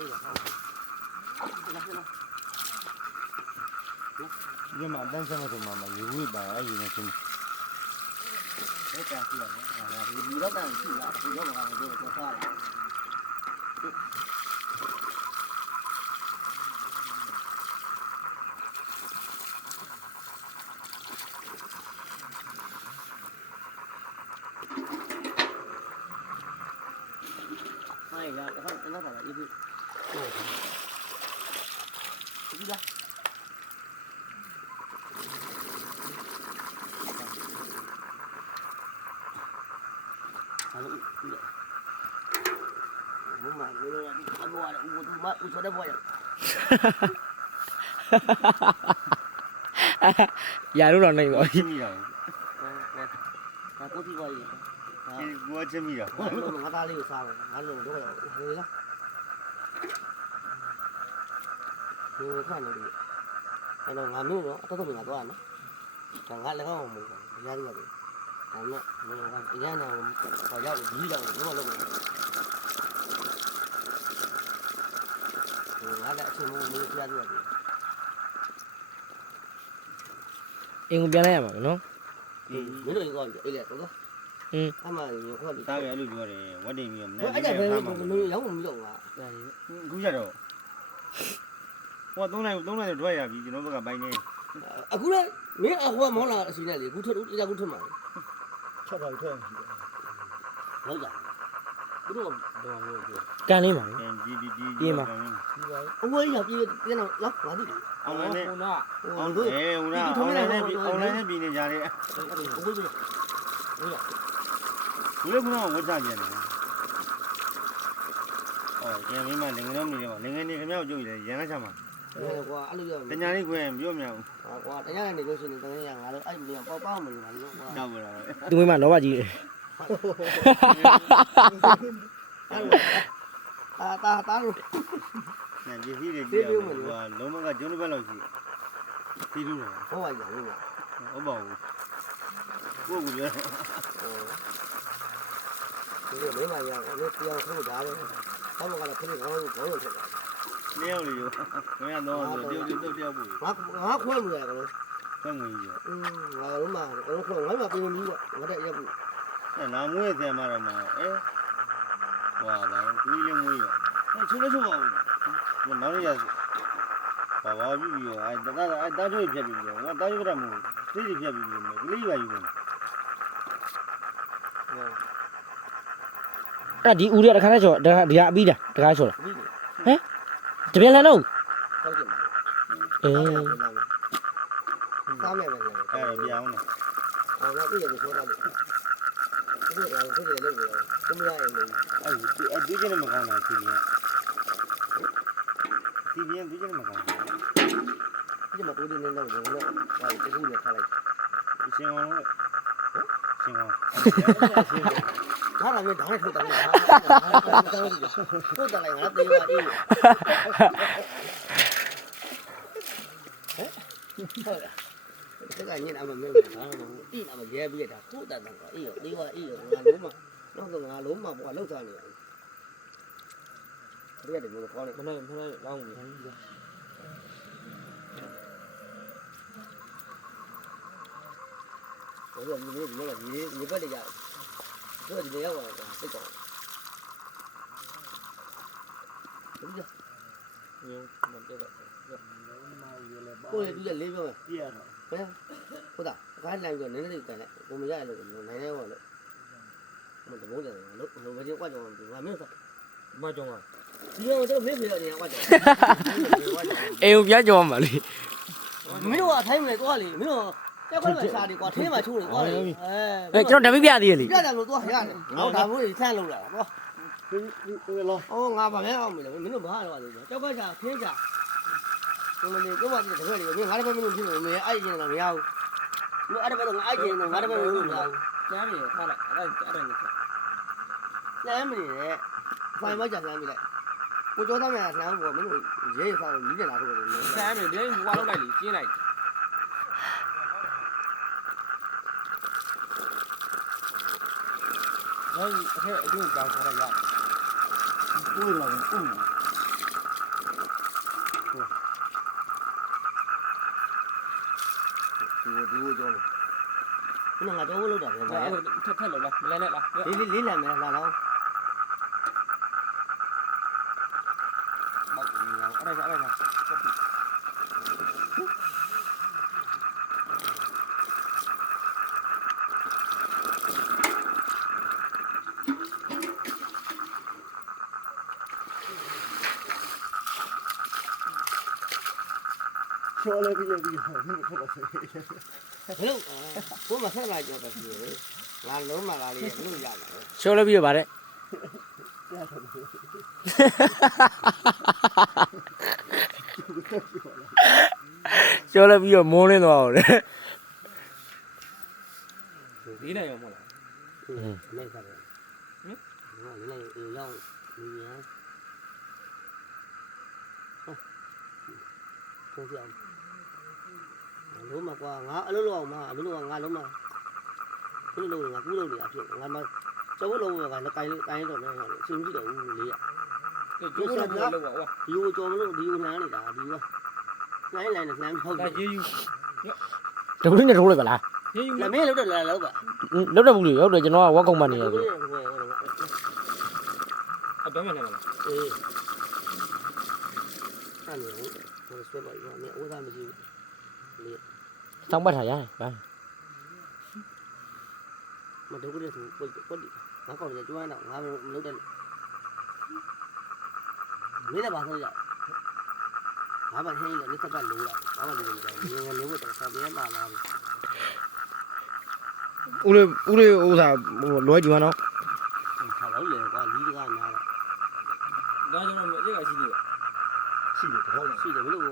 ဒီမှာတန်းချမ်းတော့မှရေဝိပါအဲ့ဒီနဲ့ချင်းဟုတ်ကဲ့ရှိရတယ်ဒီတော့တန်ရှိလားဒီတော့မကောင်းဘူးတော့စားလာ哎呀，那好了，一不，一个。我买那个，他给我的，我说的不呀。ရာလို့တော့နေပါ ချင်းမိတာ 不提过一点。ကိုချင်းမိတာ 我打理有啥了？俺弄这个，对了。你看那里，那个俺没有，这都没俺多呢。俺那个我们家里的，俺们那个以前呢，我家里的，我那个。俺在什么没有家里的。 အင်ကိုပြန်လိုက်ရမှာနော် မင်းတို့ရင်ကောင်းပြီအေးလေတော့အမှညခေါ်ပြီ သားပဲအဲ့လိုပြောတယ်ဝတ်တင်ပြီးတော့မနေ့ အဲ့ဒါပဲမင်းရောင်းမလို့ငါ ခုကြတော့ဟို3နိုင်တော့ရပြီကျွန်တော်ဘက်ကပိုင်းနေ အခုလည်းမင်းအဟွာမောင်းလာအစီနဲ့လေခုထွက်ဦးအခုထွက်မှာ ချက်ပါထွက် ဟုတ်ကြသူတို့တော့မျိုးပြော ကန်လေးပါလေ ဒီ အဝေးရောက်ပြေးပြန်တော့လောက်ပါသေးတယ် အောင်လည်းနဲ့ ဟိုနာ အောင်လို့ဟိုနာအောင်လည်းနဲ့ပြီးနေကြတယ် အဝေးပြေး ဘူးလေခုနကဝတ်ကြပြန်တယ်အော်ကျန်မင်းမလင်ငယ်တော့မနေပါလင်ငယ်နေခင်ဗျားကိုကြုတ်ရတယ်ရန်ကချမှာ ကွာအဲ့လိုပြော တညာလေးခွင့်ပြောမြောက် ကွာတညာနေလို့ရှိရင်တညာငါတို့အဲ့မင်းပေါ့ပေါ့မလို့ငါတို့ကွာ တော့ပါလား သူမိမလောဘကြီး တာလို့ နဲ့ဒီဖီးတွေကြည့်ရမှာလုံးမကကျုံးတစ်ပတ်လောက်ရှိပြီးလို့လား ဟောပါကြလို့ ဟုတ်ပါဘူးကိုကပြော ဒီမင်းမရအောင်လို့ပြောခိုးတာလေဆောင်းကလည်းခလေးကောင်းကောင်းထွက်တာ နှစ်ယောက်လေးရောမင်းကတော့တယောက်ပို့ ငါခွဲလို့ရကော ဖက်ငွေကြီးရော ငါတို့မှတော့ခွဲငါမှပြင်ပြီးကွာငါတဲ့ရက်ဘူး အဲလာမွေးဆယ်မှာတော့မှာဝါပါကူးလေးမွေးရောချိုးလဲချိုးပါဦးနောက်ရဘာဘာပြပြီးရောအဲတားချိုးဖြတ်ပြီးရောငါတားချိုးရမို့သိဖြတ်ပြီးပြီကလေးပါယူမယ် အဲ့ဒီဦးရတခါနဲ့ချော်ဒီကအပြီးတာတခါချော်ဟမ်တပြန်လာတော့ ဟုတ်ကဲ့ အေး စားမယ်ပဲလေ အဲပြောင်းနေ ဟောတော့ပြည့်ရဆိုတာလေဒီကလည်းဖြစ်တယ်လို့ပြောသူမရရင်လေ အဲဒီကျနေမကောင်းတာစီပြန်ဒီကျနေမကောင်း ဒီမှာတိုးနေနေတော့ဟိုဟာတခုနဲ့ထားလိုက် ရှင်အောင်လို့ရှင်အောင် ဟာလာမြေဓာတ်ထုတ်တယ်ဟာထုတ်တယ်ငါတေးပါအေးဟုတ်ကဲ့ညနေအမမင်းဟာတိအမရဲပြတာထုတ်တယ်တော့အေးရောတေးပါအေးရောငါလုံးမတော့ငါလုံးမပေါ့လောက်စားနေတယ်ဒီကတည်းကကောင်းနေမနေ့လောင်းပြီဟိုကဒီလိုရေပတ်လိုက်ရတယ်ဒီရောက်လာတော့စိတ်ကောင်းဟုတ်ကြမတက်တော့ကိုယ်တူရလေးပြောမယ် ပြရတော့ ဘယ်ဟုတ်တာကားလိုက်ပြီးတော့နည်းနည်းလေးကန်လိုက်ကိုမရရလို့နိုင်နေပါလို့မတဘိုးတယ်လို့ဘယ်ချင်းကွာကြောင်ငါမင်းစားမကြောင်ကဒီတော့တော့ဖေးဖေးရနေကွာကြောင် အေးကိုပြန်ကြော်မှာလေ မင်းတို့အထိုင်းမလဲသွားလေမင်းတို့တက်ခွက်ပဲစားတယ်ကွာထင်းမှချိုးတယ်ကွာလေ အဲကျွန်တော်ဓာတ်ပြသေးရလေ ပြတယ်လို့သွားရတယ်ငါဒါမျိုးကြီးဆန့်လို့လာကွာ ဒီလော အော်ငါဗမဲအောင်မလို့မင်းတို့ဘာလို့လဲကြောက်ကချာခင်းချာကိုမလေးကိုမကြီးတခွက်လေးငါတပည့်မလို့ဖြစ်လို့မင်းအဲ့ကျင်တော့မရဘူးမင်းအဲ့တပည့်တော့ငါအဲ့ကျင်တော့ငါတပည့်မလို့မရဘူးကျမ်းနေထားလိုက်အဲ့ဒါနေကျမ်းမနေနဲ့ဖိုင်မကြမ်းပြီလိုက်ကိုကျော်သားများလှမ်းပေါ်မင်းတို့ရဲရစားလို့ကြီးတယ်လားဆိုတော့ကျမ်းနေတယ်ဟိုလောက်လိုက်လीကျင်းလိုက်အဲ့အထက်အကျိုးကြောင်ထားရရကိုယ်လာကို ဒီကိုကြောလို့ခုနငါတော့လောက်တာပဲဗျာ ထက်လို့လားမလဲနဲ့လား လေးလမ်းမယ်လာလောင်းအဲ့ဒါအဲ့ဒါ ချောလဲပြီးရပြီးဟိုမထွက်ပါစေ ဘလို့ကိုမဆက်လာကြောပဲပြီငါလုံးမလာလေးဘလို့ရလာ ချောလဲပြီးရပါတဲ့ချောလဲပြီးရမိုးလင်းသွားအောင်လေ လေးနိုင်ရောမဟုတ်လား နေစားတယ်ဟင်ငါလည်းရောက်နေရဟုတ်ပြောင်းလုံးမကွာငါအလုပ်လုပ်အောင်မအလုပ်လုပ်ငါလုံးမခုလုံးငါကူးလို့နေတာဖြစ်ငါမကျုပ်လုံးကလည်းကိုင်းတော့မယ်အချိန်ကြည့်တော့ဦးလေးရ ကျိုးလို့လောက်ပါဝါ ဒီကိုကြော်မလို့ဒီကိုလမ်းနေတာဒီကလမ်းနဲ့လမ်းဟုတ် ဒါ တယ် ရေးယူ ဒဘလင်းနဲ့ထိုးလိုက်ပါလား ရေးယူ မင်းလောက်တော့လောက်ပါ လောက်တော့ဘူးလေဟုတ်တယ်ကျွန်တော်ကဝက်ကုံမနေရပြီ အတော့မှလည်းမလား အေးအဲ့လိုဟိုဆွဲပါရောမင်းဥသားမရှိဘူးလေ စောင်းပတ်ထားရတယ်ဗာ မတို့ကလေးသူပုတ်ငါကောက်တယ်ကျွမ်းတော့ငါမလုပ်တယ်မင်းလည်းပါဆိုရငါမဟင်းလို့လက်ပတ်လို့လာဘာမှလုပ်လို့မရဘူးငါနေဖို့တော့ဆက်ပြန်ပါလာပြီ ဦးလေးဥစားဟိုလွဲကြည့်မနော် ခါတော့လေကွာလီးတကားနားတော့ ဒါကြောင့်မရကရှိသေးတယ် ရှိတယ်တော့ ရှိတယ်ဘလို့က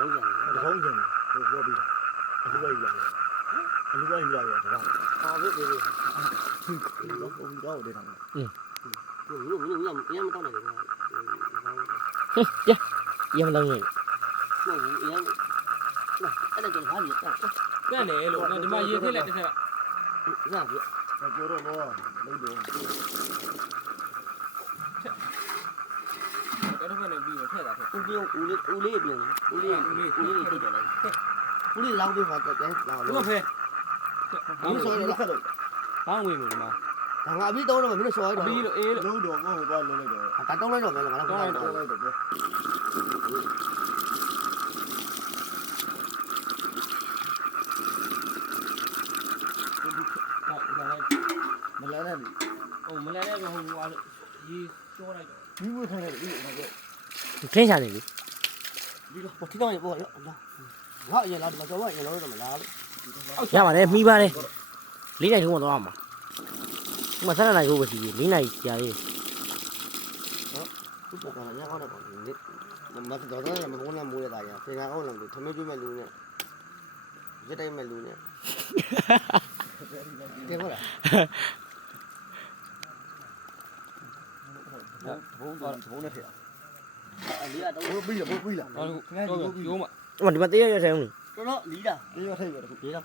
လုံးကြတယ် တော့ကျင်ဟိုပြောပြီးအလူပိုင်းရတယ်အလူပိုင်းရတယ်တော့ ဟာဘယ်လိုလဲ တော့ပုံတော့တယ်တော့ ဘလို့မတောင်းနိုင်ဘူး ရမလုံးရ ဟုတ်ဘူးအရင်အဲ့ဒါကဘာလဲတာ ကဲ့လေလို့ဒီမှာရေးထည့်လိုက်တစ်ခါ ငါပြော ပြောတော့တော့လုံးတော့ တော့ဘယ်နဲ့ပြီးတော့ထည့်တာထည့် ဦးပြောဦးလေးပြောဦးလေးတိတ်တယ်လေဦးလေးလောင်းပေးပါတဲ့လောင်း ဒီ လို့ မှာဖဲ ဒီဆိုရလား ခက်တော့ ဘာဝင်လို့ဒီမှာ ငါအပြီးတော့တော့မင်းဆော်ရတော့ ပြီးလို့အေးလို့ လုံးတော့ဟိုတော့လုံးလိုက်တော့ ဒါတော့လိုက်တော့မယ်ငါတော့ တော့လိုက်တော့ ဒါလိုက် မလဲနဲ့ ဟိုမလဲနဲ့ဟိုရေးကျော်လိုက်တော့ ဒီမထိုင်နေပြီငါက ခင်းချနေပြီ ဒီတော့ပေါ်ထီတော့ရပေါ်ရောငါအရင်လာတော့ကျွန်တော်အရင်တော့မလာလို့ ရပါတယ်မှီးပါတယ်၄နိုင်ထုံးမသွားမှာဒီမှာ7နိုင်ထိုးပဲရှိပြီ၄နိုင်ကြာသေး ခုတော့ညောင်းတော့ပေါ့မတ်တော်တော့မဘုန်းလာမိုးရတာရသင်္ကန်းအောင်လို့ထမင်းကျွေးမဲ့လူနဲ့ရတိုက်မဲ့လူနဲ့တင်ဟုတ်လား ဘုံတော့ဘုံနဲ့ထည့် အလီကတော့ ဘိုးပြီးလားဘိုးပြီးလား ဟိုရိုးမှာ ဒီမှာတရားရဆိုင်အောင်လေ တော်တော်လီးတာ ဒီရောထည့်ရတော့ ဒီတော့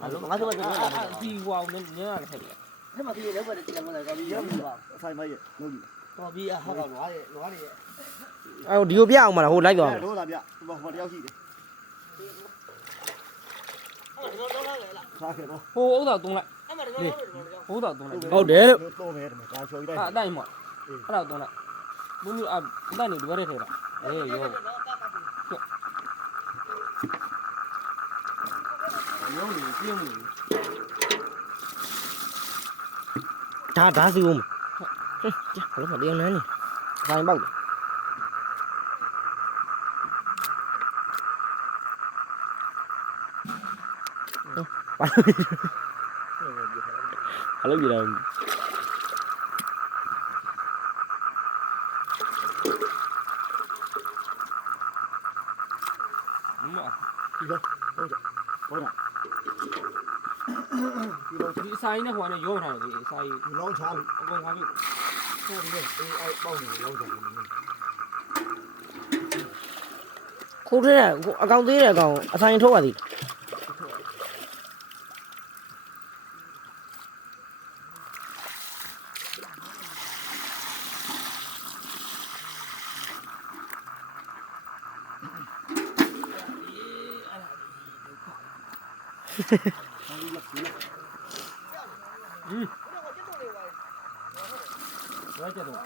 ငါတို့ငါတို့ကကျွန်တော် ဒီဟိုအောင်နဲ့ညရထည့်တယ် အဲ့မှာဒီလောက်ပဲတင်လာတော့ပြီးရမှာပါ အဆိုင်မရဲ့လုံးပြီ တော့ပြီးဟာကနွားရဲ့ အော်ဒီကိုပြအောင်မလားဟိုလိုက်သွားမှာ တော့လာပြဟိုတယောက်ရှိတယ် တော့လာလေလား စားခဲ့တော့ ဟိုဥတော်သုံးလိုက် အဲ့မှာတော့ ဟိုတော်သုံးလိုက် ဟုတ်တယ်လို့ တော့မယ်ဒါချော်ကြီး အတိုင်းမှာအဲ့ဒါသုံးလိုက်ဘူးလို့အတိုင်းနေဒီဘက်ထဲထည့်တာအေးရော မျိုးလေးပြင်းနေ ဒါစီဦးမဟဲ့ဘာလို့မတရားနန်းနေဆိုင်ပေါက်တယ်ဘာလို့ကြည့်လဲ မမ ဒီတော့ဟုတ်တယ်ဟုတ်လားဒီတော့ ဒီအစာရင်းနဲ့ဟိုကနေရောထားတယ်ဒီအစာရင်း ဒီလောင်းချားလို့ အကုန်ခါပြီ ဟိုဒီတော့အဲ့ပေါက်နေလောင်းချားလို့ ခိုးထဲအကောင်သေးတဲ့အကောင်အဆိုင်ထုတ်ရသည် ဝဲကြတော့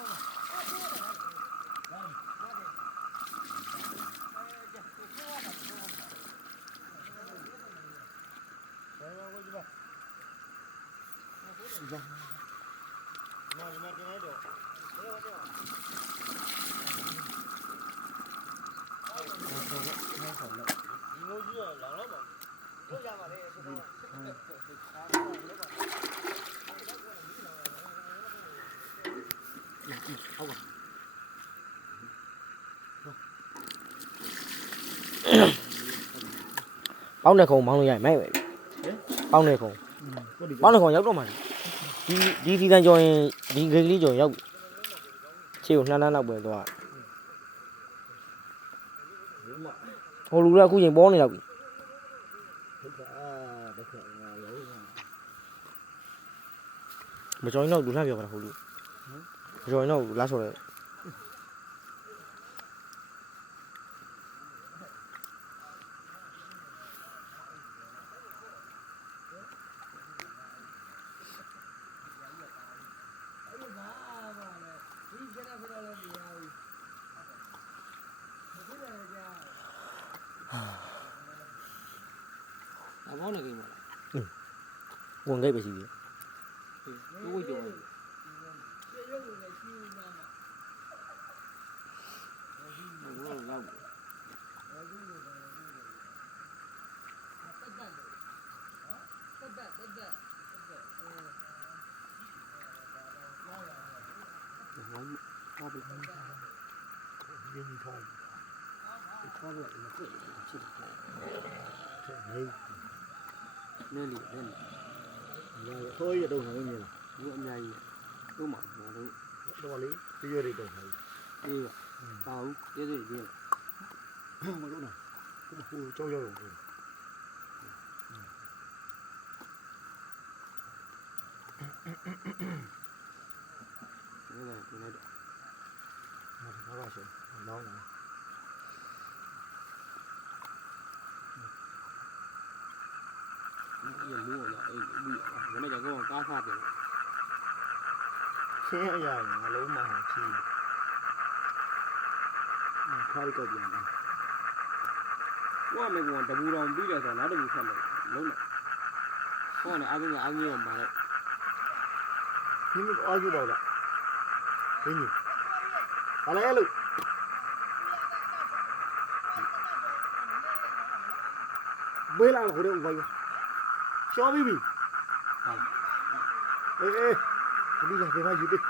ပေါင်းတဲ့ခုံမောင်းလို့ရမိုက်ပဲပေါင်းတဲ့ခုံပေါင်းတဲ့ခုံရောက်တော့မှဒီစီတန်ကြော်ရင်ဒီဂိတ်ကလေးကြော်ရောက်ခြေကိုနှမ်းလောက်ပဲတော့ဟိုလူကအခုချိန်ပေါ်နေတော့ပြီမကြော်ရင်တော့လူလှမ်းပြောပါလားဟိုလူမကြော်ရင်တော့လာဆိုတော့အဘောနေကိမလား ဝင်ဂိတ်ပဲရှိသေးတယ် ဝိတ်ကြော် နဲလီနဲလီ ဆိုရတော့နေနေလား ဒီအများကြီးတို့မှာတို့ တော့လေပြရတော့နေ အေးပါဘူးကျေးဇူးကြီး မလို့နော်ဟိုကြောက်ရောက်ရုံပဲ ဟုတ်တယ်ဒီနေ့ ဘာပါရှင်လောင်းလာ ရလို့ရအေးဒီမနေ့ကတော့ကားစားတယ် ဆင်းအရာငါလုံးမဟာချီခါရီကောပြန်လာ ဟိုကလည်းတပူတော်ပြီးတယ်ဆိုတော့နောက်တပူဆက်လို့လုံးတယ်ဟိုကလည်းအားကြီးရောမှာတော့ ဒီလိုအားကြတော့လားဟင်းကြီးဟာလဲလို့ဘေးလာခေါ်တယ်ဥပိုင်ရှောပြီးပြီအေးဒီကဘာယူတယ်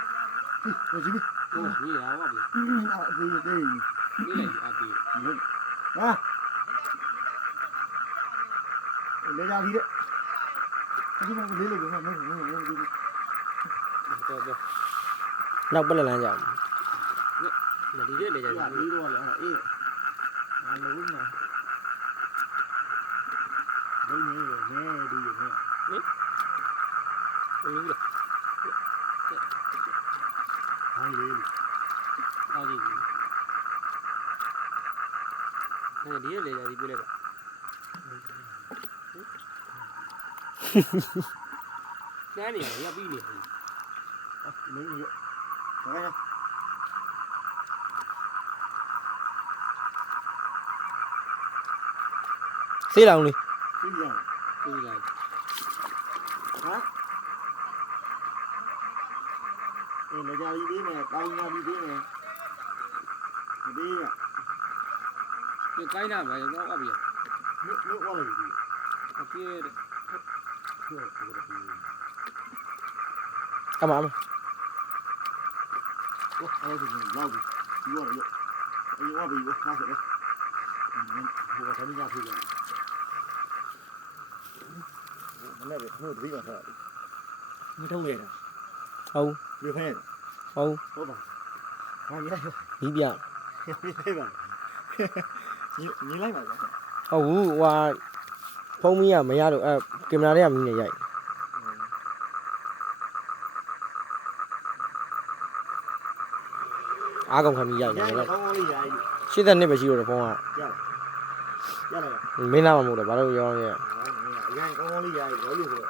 ဟိုကြည့် ဟိုကြီးရပါပြီ အေးအေး ဒီလေအတီး ဟာလေကြပြီတဲ့ဒီမှာလေးလို့ကမဟုတ်ဘူးဒီ တော့တော့ နောက်ပလက်လန်းကြအောင် ဒီလေလေကြ ရလေးတော့လေအေးအလုံးနဲ့ဘယ်နေလဲနဲဒီရဲ့ ဟင်းဘူးလား ဟိုင်းလေး အားကြီးအဲဒီလေကြဒီပြလိုက်ပါကျန်းနေရပြီးနေပြီ မင်းရဘာလဲ ဆေးလောင်လေး ပြီးရ ပြီးလိုက် ဟာအေးလေကြပြီသေးမယ်ကောင်းလာပြီသေးမယ်ဒီရ ဒီကိုင်းတာပဲတော့အပ်ပြီ မြို့ဝါလိုက်ပြီ အပြေး ကျော်ကိုတော့ပြီး အမအမ ဟိုအဲ့ဒါကြီးလောက်ပြီဒီရောရောအေးဝါပြီဝါခါတယ်ဟိုကတည်းကဖြစ်တယ်မနေ့ကမြို့တည်းကထားတယ်မထုံးရတာ ဟုတ် ပြဖဲ ဟုတ် ဟုတ်ပါဟာရရ ဒီပြ ပြပါညီလိုက်ပါလား ဟုတ်ဘူးဟိုဟာဖုံးမီးကမရတော့အဲကင်မရာတွေကမီးနဲ့ရိုက်အားကောင်ခံပြီးရိုက်နေတယ် ကောင်းကောင်းလေးရည် 80နှစ်ပဲရှိတော့တယ်ဖုံးက ရရလာ မင်းနာမှာမဟုတ်တော့ဘာလို့ရောင်းရဲ အေ ရန်ကောင်းကောင်းလေးရရလို့ဆိုတော့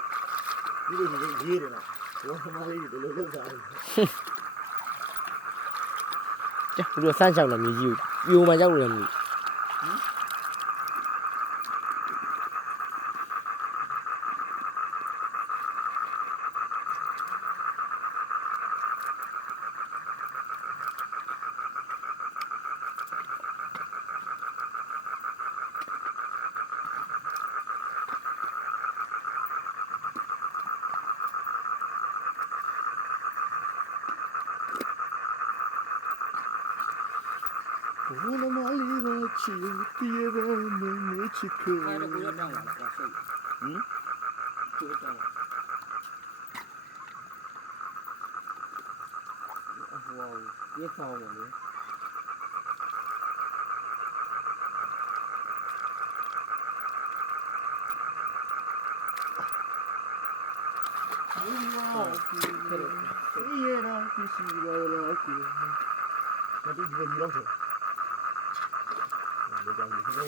ဒီလိုရေးတယ်လားဘောမလေးဒီလိုလုပ်တာ ကျသူတို့စမ်းချောက်တယ်မြေကြီးကိုပြိုမှကြောက်လို့လည်းမသိ ဘောမလေးပါချီတီးရပါမယ်ချစ်ကို အဲ့ဒါကိုရတောင်းလာတာဆိတ်ကိုတောင်းလာဟိုရေဖောင်းတယ်လေ အေးရတာဖြစ်စီပါလားကိုမတူဒီလိုလောက်ဆိုဒီကောင်ဒီလို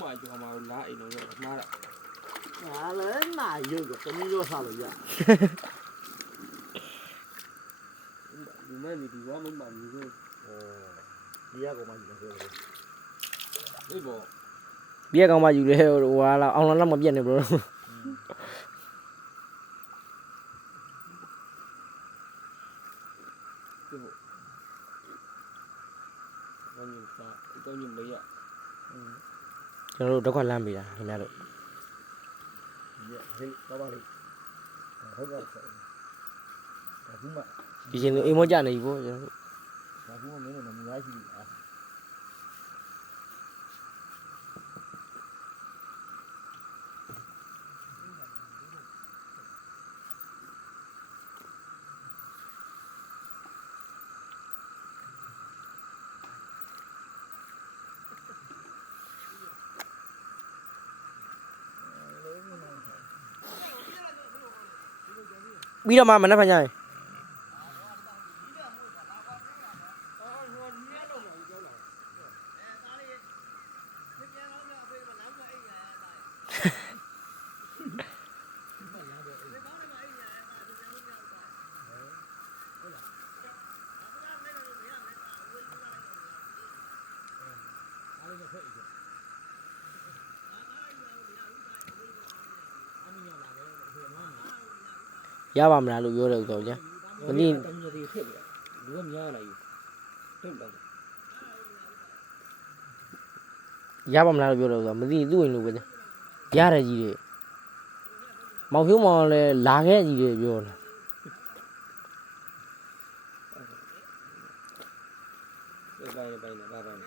မှာကျော်မှာလာအိမ်တော့မှားတာ ဟာလည်းနာရုပ်ကတမီးရောစားလို့ရ ဒီမဲ့ဒီဘောမမှန်ဘူး ဒီရကောင်မှယူလို့ဆိုတယ် အေးဘော ပြက်ကောင်မှယူလဲဟိုဟာလာအောင်လောက်မပြက်နေဘလို့ ဝင်းစားတော့ညမရ ကျွန်တော်တို့တော့ခွက်လမ်းပေးတာခင်ဗျားတို့ ဒီဟေးပါပါလေးဟုတ်ကဲ့ဒါဘူးမ ဒီချင်းအိမ်မကြနေပြီပေါ့ကျွန်တော်တို့ ဒါဘူးမမင်းတို့မရရှိဘူးအာ ပြီးတော့မှမနှက်ဖန်ကြရင် ရပါမလားလို့ပြောတယ်ဥတော်ကြာမသိ တမီးတွေဖြစ်တယ်လူကများလာယူထုတ်တော့ ရပါမလားလို့ပြောတယ်ဥတော်မသိသူ့အိမ်လို့ပဲရတယ်ကြီးတယ်မောင်ဖြိုးမောင်လည်းလာခဲ့ကြီးတယ်ပြောတယ် ပိုင်းနဲ့ဘာပိုင်း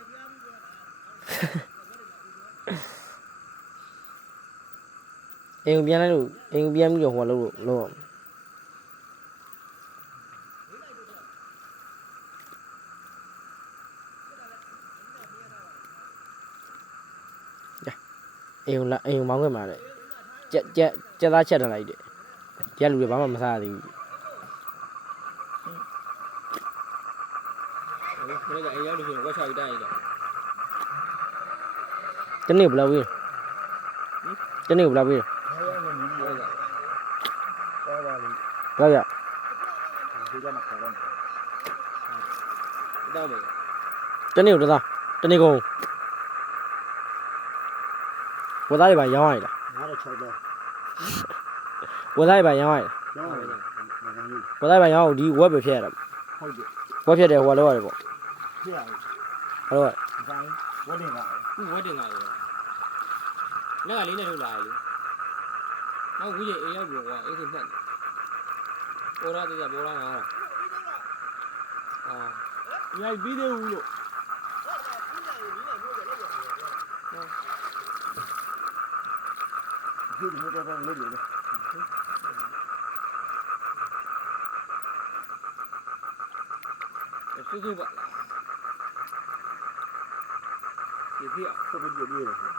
အိမ်ကိုပြန်လိုက်လို့အိမ်ကိုပြန်ပြီးတော့ဟိုလောက်လို့အိမ်ကိုမောင်းခဲ့မှာလေကြက်သားချက်ထားလိုက်တယ်ကြက်လူတွေဘာမှမစားသေးဘူး ဘယ်ကအိမ်ရောက်လို့ရှိရင်ဝက်ချောက်တိုက်ရတယ် တနေ့ဘယ်လောက်ဝေးတနေ့ဘယ်လောက်ဝေး ဘာရလဲမင်းတို့ကပါပါလေး လောက်ရ ဒီကမှာခေါ်တော့ တောက်မယ် တနေ့ကိုတသားတနေ့ကုန်ဝသားတွေပါရောင်းရည်လား ငါတော့6တော့ ဝသားတွေပါရောင်းရည် ရောင်းရတယ်မကန်ဘူး ဝသားတွေပါရောင်းအောင်ဒီဝက်ပဲဖြတ်ရတာ ဟုတ်တယ် ဝက်ဖြတ်တယ်ဟိုလောက်ရတယ်ပေါ့ ပြရအောင် ဟိုလောက် ဒီတိုင်းဝတ်တင်လာတယ် ခုဝက်တင်လာရောလက်ကလေးနဲ့ထုတ်လာလေနောက်ဦးကြီးအိမ်ရောက်ပြီကွာအိမ်ကမှတ်ပေါ်လာတဲ့ပေါ်လာငါအာရိုက်ပြီးသေးဘူးလို့ ဒီလိုတော့လုပ်လို့လေ စုစုပါ ဒီပြ ဆက်ပြီးပြေးတယ်ဟဲ့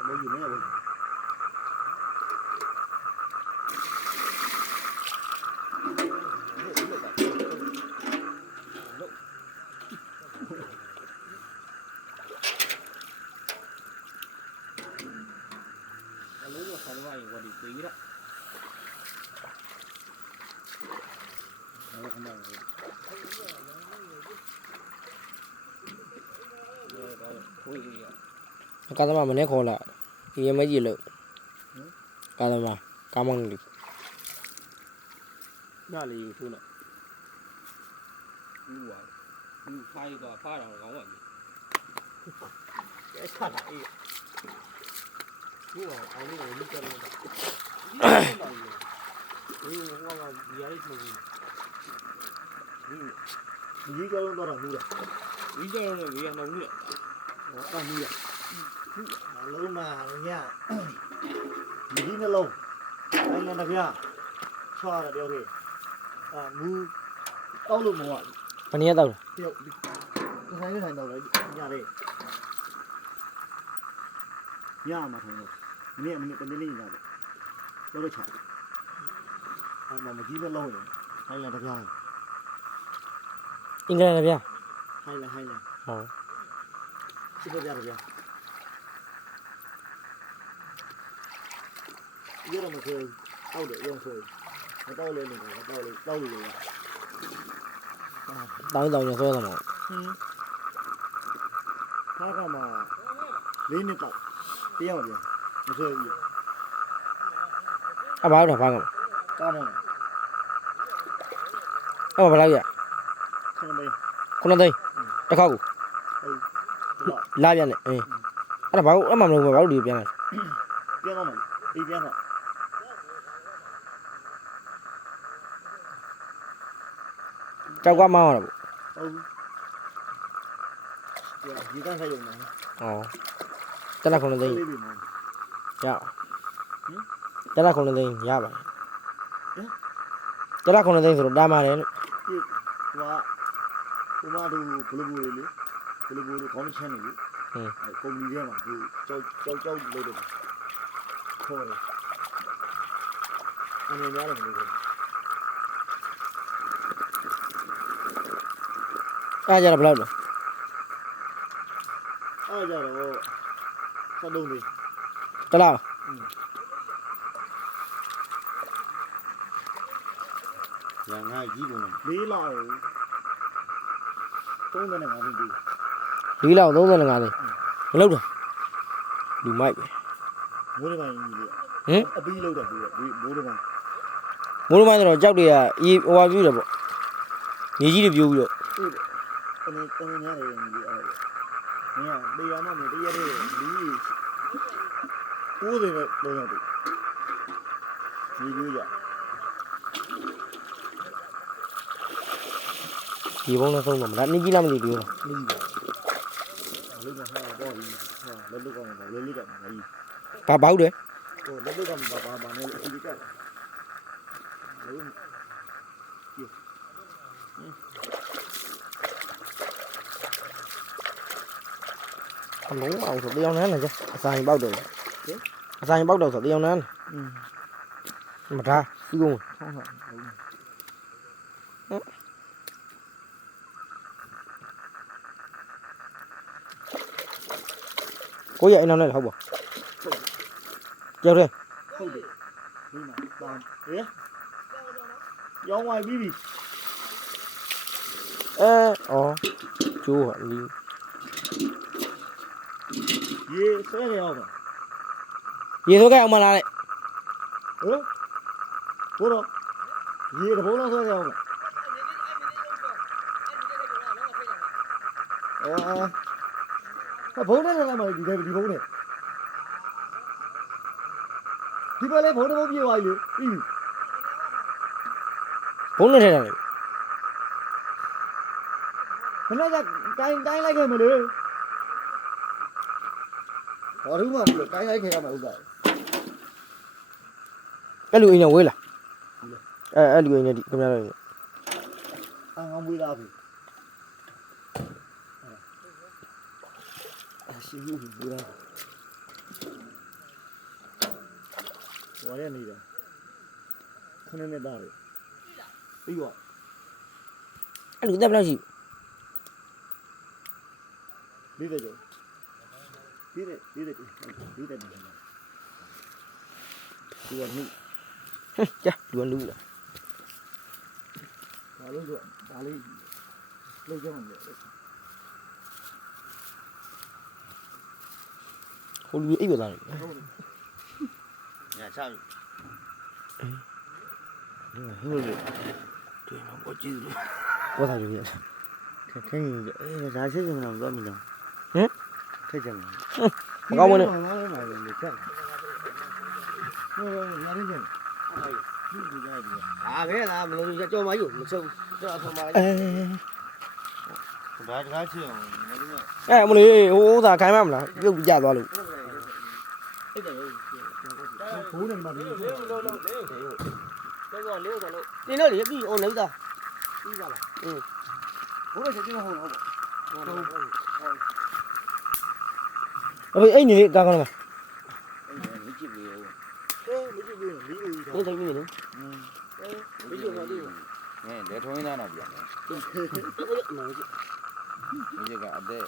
အမေကြီးမရဘူး အလုံးကဆန်သွားရင်ဝတ်ဒီပြေးရ အဲ့ခဏလေး ဝေးရ ကာသမမနဲ့ခေါ်လာဒီရမကြီးလို့ကာသမကာမောင်းလေး နားလေးကိုထိုးလိုက်ဘူးပါဘူးဖိုင်တော့ဖားတော့ကောင်းပါပြီအဲ့ဆက်တာအေးဘူးအောင်အောင်လေးကိုလိကျလို့တာဒီဟိုကဒီရိုက်လို့ ဒီကြောင်းတော့မူးတယ် ဒီကြောင်လည်းဝေးရတော့ဘူးလေ ဟောအမူးရလုံးမညဒီနှလုံးအဲ့နဲ့တပြားချွားတယ်ပြောခဲ့မူးတောက်လို့မဟုတ် ဘယ်နည်းတော့လဲ တယောက်ဆိုင်နေတော့လေညလေးညမှာထိုင်လို့မနေ့တနေ့လေးညတယ်ပြောလို့ချအဲ့မှာမကြီးနှလုံးတယ်ဟိုင်းလာတပြား အင်္ဂလန်လည်းဗျာ ဟိုင်းလာ ဟော စစ်ပြကြတယ်ဗျာရတော့မဆိုအောက်တယ်ရုံဆိုမတော့လဲနေတော့တော့လို့ရ တောင်းရဆွဲတော့မှာ ခါကမှ၄နှစ်တော့တယောက်ပြန်မဆိုဘူး အဘာလို့ဘာက ကားမောင်း အဲ့ဘာလို့ရ ဆင်းမေး ခုနသိန်းတစ်ခေါက်ကို ဟုတ် လာပြန်တယ်အေးအဲ့ဒါဘာလို့အမှမလို့ဘာလို့ဒီပြန်လဲ ပြန်တော့မယ်အေးပြန်တော့ ကြောက်ကမောင်းရတာပေါ့ ဟုတ်ဒီကဆိုင်ရုံနဲ့ ဩတက်လာခုနသိန်း လေးပြီမောင်း ရတက်လာခုနသိန်းရပါတက်လာခုနသိန်းဆိုတော့တားပါတယ်လို့ ဒီဟိုမတို့ဘလူးဘူလေးကောင်းချမ်းနေပြီကုမ္ပဏီထဲမှာဒီကြောက်လို့တယ်ခေါ်တယ်အနေများတယ်လို့ အဲ့ကြတော့ဘယ်လောက်လဲ အားကြတော့ဆက်လုံးလေး တက်လာ ရန်ငါကြီးပုံလေးလောက်35သိန်းပြီ ဒီလောက်35သိန်းမလောက်တာလူမိုက်ပဲ မိုးရပိုင်းကြီးလေ ဟင် အပီးလောက်တယ်ဒီမိုးရပိုင်း မိုးလုံးမိုင်းဆိုတော့ကြောက်တွေကအေးဟိုဟာပြူတယ်ပေါ့မြေကြီးတွေပြိုးပြီးတော့ အနေများတယ်ဒီအဲ့မင်းကတရားမှမတရားတဲ့လူကြီး90နဲ့3ရောက်တယ်ဒီလိုရ ဒီဘုံနဲ့ဆုံးတော့မလားနေကြီးလားမသိဘူး လီးပါလို့ကဟာတော့ဒီဟာလက်လုတ်ကောင်လည်းလေးကမကြီး ဘာဘောက်တယ် ဟိုလက်လုတ်ကောင်ဘာနဲ့အစီကတ်လို့ အလုံးအောင်ဆိုတရားနန်းလည်းကြအစာရင်ပေါက်တယ်အစာရင်ပေါက်တော့ဆိုတရားနန်းမထားပြီးကုန် ဆောင်းဆောင်း ကိုရအိမ်အောင်လည်းဟုတ်ပါကြောက်တယ် ဟုတ်တယ်ဒီမှာတောင်းရောင်းဝိုင်းပြီးပြီ ကျိုးဟာလီ ရေဆဲနေအောင်ပါ ရေဆိုးကအောင်မလားလေ ဟမ်ဘိုးတော့ရေတဘုံလောက်ဆဲနေအောင်ပါဘုံနဲ့လည်းမဒီဘုံနဲ့ဒီဘက်လည်းဘုံတစ်ဘုံပြေးသွားပြီပြီး ဘုံနဲ့ထဲတယ်လေ ခဏကတိုင်းလိုက်ခဲ့မလို့ဘာလို့မှတိုင်းလိုက်ခဲ့ရမှာဥစ္စာ အဲ့လူအိမ်နဲ့ဝေးလားအဲ့လူအိမ်နဲ့ဒီခင်ဗျားတို့ ငါမွေးသားပြီ ရှိဘူးဘူးလား ဝါရနေတာခဏနဲ့သားတယ်ပြီးတော့ အဲ့လိုတက်ဘလောက်ရှိ လေးတယ်ကြောလေးတယ်ဒီကနေ့ ကြာလူကလူလား ဘာလို့ဆိုဒါလေးလောက်ကြမှာလေ ဟိုလူအိပ်သွားတယ် ညာချပြီဟိုလေတွေ့မှာပေါ့ကြည့်လို့ ဘောသားလူရ ခင်းရင်အေးဒါဆက်စမလို့တော့မလို့ထက်ကြမှာ မကောင်းမနဲ့ ငါလည်းမလည်းချက်ဟိုငါလည်းချက်ဒီကြည့်ပြီ အာခဲလားမလို့ကြော်မယူမစုံကြော်အဆုံးပါ အဲ ဒါတကားချစ်အောင်မလို့ အဲ့မလို့ဟိုဥစားခိုင်းမမလားပြုတ်ကြသွားလို့ အဲ့ဒါလို့ ဘိုးတယ်မှာဒီလို တော်တော်လေးဆိုလို့တင်းတော့လေပြီးအောင်လိုက်တာပြီးပါလား ဘိုးတယ်ချက်ချင်းဟုတ်ဟုတ် အဖေအိတ်နေကားကောင်းလား အဲ့ဒါကြည့်ပြီ မကြည့်ဘူးလီးဦးတော့တိုင်းနေနော်မကြည့်တော့ဒီ လက်ထုံးသားတော့ပြန်တယ် နော်ကြည့် ဒီကအသက်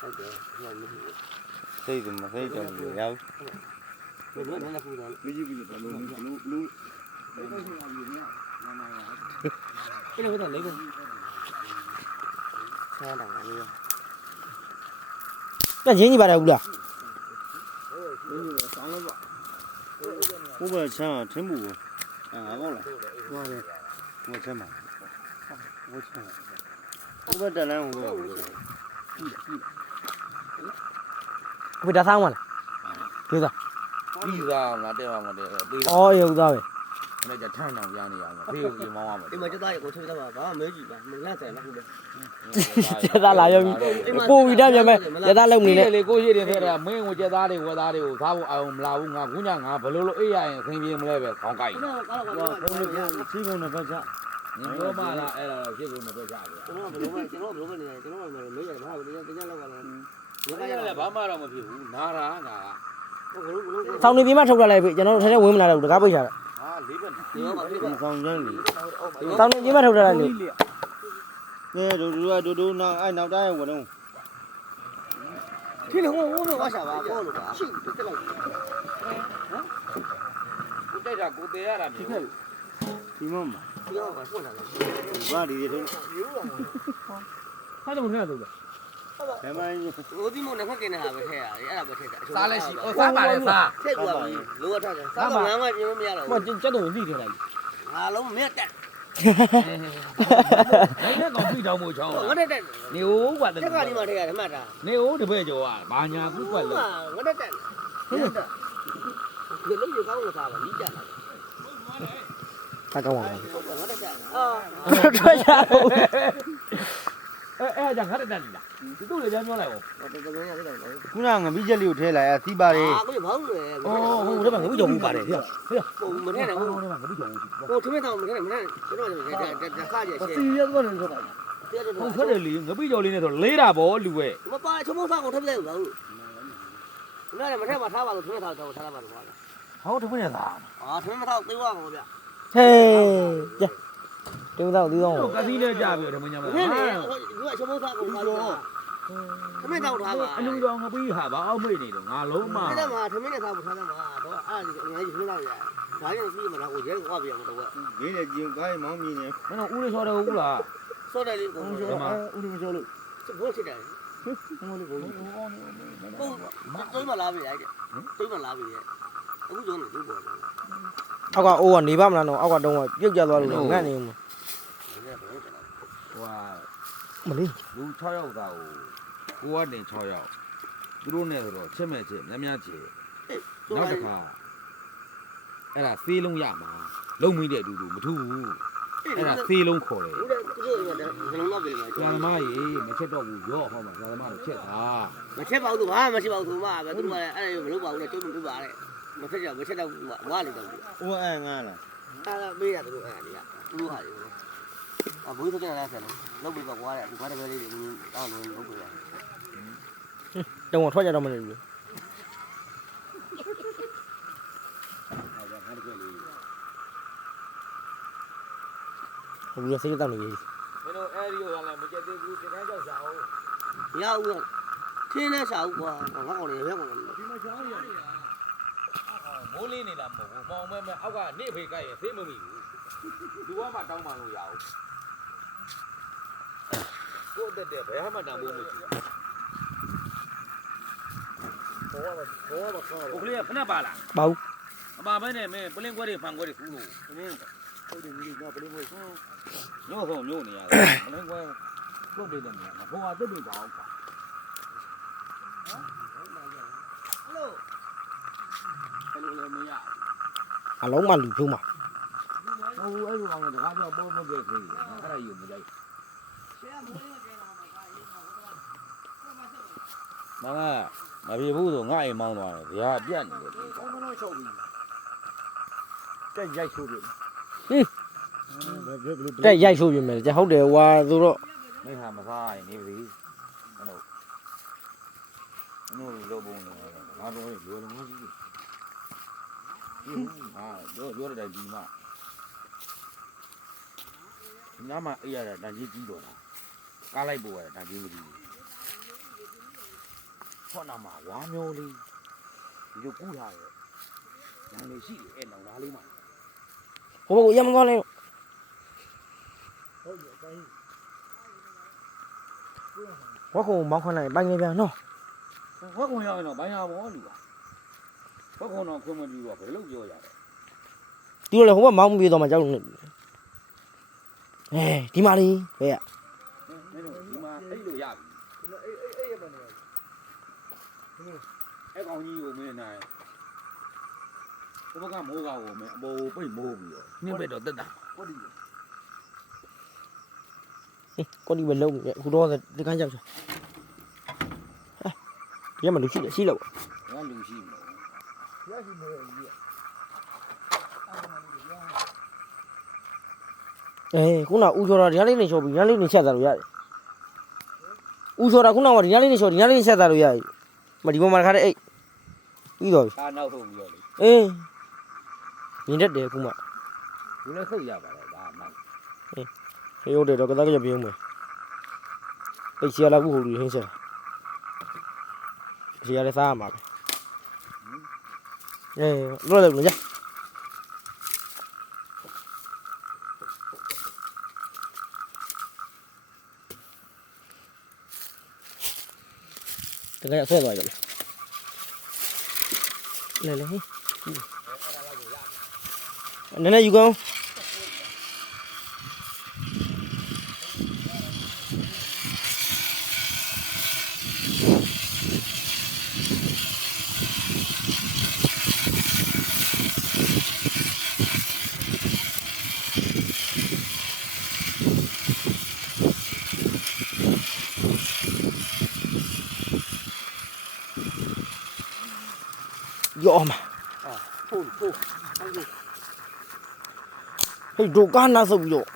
ဟုတ်တယ်ဘာမကြည့် စိတ်မစိတ်တော့ရောက် ဘူးဘယ်လိုလဲဖူးတယ် မကြည့်ဘူးဘာလို့လူ အဲ့လိုတော့လေးကိုဆန်းတာလေ ပြန်ချင်းကြီးပါတယ်ဘူးလား ဆောင်းလို့ပေါ့ ဘိုးဘချမ်းထင်းမှုအာကောင်းလားဟုတ်တယ်ဘိုးချမ်းပါဘိုးချမ်းဘိုးဘတလန်းကို အဖေဒါဆောင်မလားဒီစား ပြီးသားငါတဲ့မှာမတဲ့ပြီး အော်ရုပ်သားပဲ မနေ့ကထန်းတောင်ရနေရမှာဖေးကိုမောင်းရမှာ ဒီမှာကျသားရေကိုထွေးတော့ဘာမှမဲကြည့်ပါမလန့်ဆိုင်လားခုပဲ ကျက်သားလာရောက်ပြီပို့ပြီးတက်ပြန်မယ်ကျက်သားလုံနေ နေ နဲ့ လေကိုရှိတယ်ခဲ့တာမင်းကိုကျက်သားတွေဝက်သားတွေကိုစားဖို့အောင်မလာဘူးငါခုညငါဘလို့လို့အေးရရင်ခင်းပြင်းမလဲပဲခေါင်းကိုက် ကျွန်တော်ကားတော့ ဘုန်းကြီးစီကုန်းနဲ့ဖက်ချ ညပြောမှလားအဲ့ဒါတော့ဖြစ်ကုန်မပြောကြဘူး ကျွန်တော်ဘယ်လိုပဲနေကျွန်တော်မေးရတယ်ဘာလို့တရားလောက်ကတော့ ငါလည်းဘာမှတော့မဖြစ်ဘူးနားတာငါက ဘယ်လိုဘယ်လို ဆောင်းနေပြီးမှထုတ်လာလိုက်ပြီကျွန်တော်တို့ထဲထဲဝင်မလာတော့ဘူးတကားပိတ်ထားတာ ဟာလေးပဲ ဒီမှာပြပါ ဆောင်ချမ်းလီ ဆောင်းနေပြီးမှထုတ်လာလိုက်လို့ ကဲဒူနောက်အဲ့နောက်တိုင်းဝင်တော့ ဖြစ်လို့ဟိုဝါရှာပါပေါ့လို့ပါရှိတက်လိုက် ကိုတိုက်တာကိုသေးရတာမြေ ဒီမမ ဒီတော့ပါဆွတ်တာလေ ဘာဒီထုံး ဟာတော့မထရတော့ဘူး ဘယ်မှန်း ဟိုဒီမို့နှစ်ခက်กินနေတာပဲထဲရတယ်အဲ့ဒါပဲထဲတာ စားလဲရှိဩစားပါလေစား ထည့်သွားပြီလိုအပ်တာစားတော့ငန်းမပြင်းမရတော့ ဟိုကျက်တော့လိထဲလိုက် ငါလုံးမင်းတက် နိုင်တဲ့ကောင်ဖိတောင်းမို့ချောင်း ငါတက်တက် နေဦးကွာ တက်ကဒီမှာထဲရတယ်မှတ်တာ နေဦးတပည့်ကျော်ကဘာညာကူးကွက်လို့ ငါတက်တက်ဒီလုံးရကောင်းလို့စားပါလိကြတာ တာကောင်းပါဘူး ငါတက်တက်အာ ထွက်ရအောင် အဲ့ဒါငါတက်တယ်လားဒီတို့လည်းပြောလိုက်အောင် တကယ်ရတယ်တော့ ခုနငမီးချက်လေးကိုထဲလိုက်အသီးပါတယ် အာကိုဘောင်းလေ အော်ဟိုထဲမှာငါ့ကြော်ဘူးပါတယ်ဟေ့ ပုံမထဲနဲ့ဟို ဟိုထဲမှာငါတို့ကြော်ဘူး ဟိုထမင်းတောင်မထဲနဲ့မထဲကျွန်တော်ကစားရရှေ့ စီရသွားတယ်ဆိုတာ ဟုတ်ဖက်တယ်လေငပိကြော်လေးနဲ့ဆိုလေးတာဗောလူပဲ မပါချုံမစားကိုထပ်ပြလိုက်ဘူးလားဘယ်နဲ့မထဲမှာထားပါလို့ထမင်းတောင်တော့ထားလိုက်ပါတော့ ဟောတပည့်နဲ့သား အာထမင်းမထားသေးပါဘူးဗျ ဟေးကြတုံးတော့ဒီတော့ ကတိနဲ့ကြပြီးတော့မညာမ ဘယ်နဲ့ဒီကချုံမစားကိုပါလို့ထမင်းတောင်ထားပါ အလူတော်ငပိဟာဘာအောင်မေ့နေတော့ငါလုံးမ ဒီကမှာထမင်းနဲ့စားဖို့ထားတယ်မှာတော့အဲ့ဒါအများကြီးထမင်းတောင်ရဒါရင်ပြီးမှတော့ကိုရဲကွာပြအောင်တော့ မင်းလည်းကြင်ကိုင်းမောင်းမြင်နေ မင်းတို့ဦးလေးစောတယ်ဟုတ်လား စောတယ်လေးကို ဦးကျော်ဦးမကျော်လို့ ဘိုးချစ်တယ် ဟိုလေးကို ဟုတ်တွေးမလားပြီလိုက်တယ်တွေးမလားပြီအခုကျောင်းနေတွေးပေါ်တယ် အောက်ကအိုးကနေပါမလားတော့အောက်ကတုံးကပြုတ်ကျသွားလို့ငတ်နေမှာ ဟိုဟာ မလေး လူ6ယောက်သားကိုကိုကနေ6ယောက်သူတို့နဲ့ဆိုတော့ချစ်မဲ့ချစ်များများချစ်နောက်တစ်ခါအဲ့ဒါသေးလုံးရမှာလုံမိတဲ့အတူတူမထူးဘူးအဲ့ဒါသေးလုံးခေါ်တယ် ဦးတဲ့သူတို့ကလည်းလုံးတော့ပြီ ဆရာသမားကြီးမချက်တော့ဘူးရော့ဟောမှာဆရာသမားတို့ချက်တာ မချက်ပါဘူးဘာမှမရှိပါဘူးသူမပဲသူကလည်းအဲ့ဒါမလုပ်ပါဘူးလေကျုပ်မလုပ်ပါနဲ့မချက်ကြမချက်တော့ဝါလို့တော့ ဦးအဲငါလား အဲ့ဒါမေးရတယ်သူအဲ့ဒါတွေကသူတို့ဟာတွေအဘိုးတို့ကလည်းဆန်လို့လုပ်ပြီးတော့ဝါတယ်ဒီဘာတပဲလေးတောင်းလို့လုပ်ပြီးရ တုံးထွက်ကြတော့မနေဘူး ဟာငါတကယ်လေး ဟိုပြီးစိတ်တောက်နေပြီ မင်းတို့အဲ့ဒီကိုလည်းမကြက်သေးဘူးစကန်းကြောက်ရှာအောင် မရဘူးခင်းနဲ့ရှာဘူးကွာငါကောင်လေးရောက်ကောင်လေး ဒီမှာရှားရမိုးလင်းနေလားမဟုတ်ဘူးမောင်မဲအောက်ကနေဖေးကြိုက်ရင်ဖေးမမိဘူးလူကမှတောင်းပန်လို့ရအောင်ကိုယ့်တက်တဲ့ဘယ်မှတောင်းဖို့မရှိဘူးဘိုးကလေးကဖဏပါလား ပါဘူး အပါမဲနဲ့မင်းပလင်းခွဲတွေဖန်ခွဲတွေကူးလို့မင်းဟုတ်တယ်ဒီကပလင်းခွဲညို့ဆုံးညို့နေရတယ်ပလင်းခွဲကုတ်တယ်နေရမှာဘိုးကတက်ပြီပါအောင်ကွာ ဟယ်လိုလည်းမရ အလုံးမလူဖြုံးမှာ ဟိုအဲ့လိုကောင်ကတကားပြောပေါ်မပြည့်သေးဘူးအဲ့ဒါယူမကြိုက်မမပြေဘူးဆိုငါအိမ်မောင်းသွားတယ်ဗျာပြတ်နေတယ်ဒီကောင်တော့ချုပ်ပြီတက်ရိုက်ဆိုတယ် တက်ရိုက်ဆိုပြင်မယ်ကြာဟုတ်တယ်ဟွာဆိုတော့ မင်းဟာမစားရင်နေပြီအဲ့တော့လောဘုံနေငါတော့လွယ်လုံးကြီးဟာတို့ပြောတဲ့ဒီမှာညမအေးရတာတန်ကြီးကြီးတော့တာကားလိုက်ပို့ရတာတန်ကြီးမကြီးဘူးခေါနာမှာဝါမျိုးလေးဒီလိုကူးထားရဲ့ညနေရှိတယ်အဲ့နောင်သားလေးမှာ ဟိုဘကရမသွားလဲဝါကုံမောင်းခွန်းလိုက်ပိုင်းနေပြန်နော် ဘွက်ကုံရောက်ရင်တော့ဘိုင်းရဘောလူပါဘွက်ကုံတော့ခွင့်မပြုတော့ဘယ်လိုပြောရလဲ ဒီလိုလေဟိုဘမောင်းပြေးတော့မှကြောက်နေအဲဒီမှာလေးဘယ်ရ မင်းတို့ဒီမှာအဲ့လိုရပြီအဲ့ရမနေအဲ့ကောင်ကြီးကိုမင်းနိုင်ဘုဘကမိုးကောင်ကိုမင်းအပေါ်ပိတ်မိုးပြီးတော့နှင်းဘက်တော့တက်တာဟုတ်တယ် ကိုဒီမလုံးအခုတော့ဒီကန်းကြောက်ဒီကမှလူရှိလို့ ငါလူရှိမလို့ ခုနဦးချောတာဒီကလေးနေချောပြီးဒီကလေးနေချက်တာလို့ရတယ်ဦးချောတာခုနကဒီကလေးနေချောဒီကလေးနေချက်တာလို့ရတယ်မဒီပေါ်မှာခါတဲ့အိတ်ပြီးတော့ ကားနောက်ထုတ်ပြီးတော့လေ မြင်တတ်တယ်ခုမှ လူလည်းစိတ်ရပါတယ်ဒါမှန် ဟေးဟုတ်တယ်တော့ကသားကြပြင်းမယ်အိတ်ချီလာဘူးဟိုလူဟင်းချက်ချီရလဲစားရမှာပဲလောလောကြတကယ်ဆွဲသွားကြလေလေဟေးနည်းနည်းယူကောင်းရောမှာ ဟုတ်ဟုတ် ဟေးဒိုကားနာဆုပ်ပြီးတော့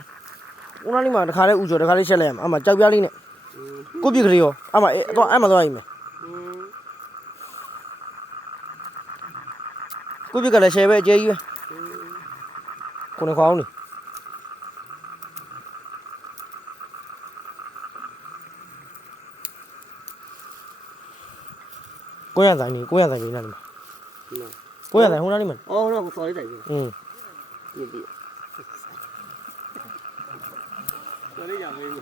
ဦးနားလေးမှာတခါလေးဥကျော်တခါလေးချက်လိုက်ရမှာအမှကြောက်ပြားလေးနဲ့ကိုပြစ်ကလေးရောအမှတော့အမှသွားရင်မယ်ကိုပြစ်ကလည်းရှယ်ပဲအကျဲကြီးပဲကိုနေခေါင်းနေကိုရဆိုင်နေနားလေးမှာကိုရဆိုင်ဟိုနားလေးမှာ အော်တော့ဆော်လေးတိုင်ပြီ ဒီဒီဆော်လေးကြောင်မေးဘူး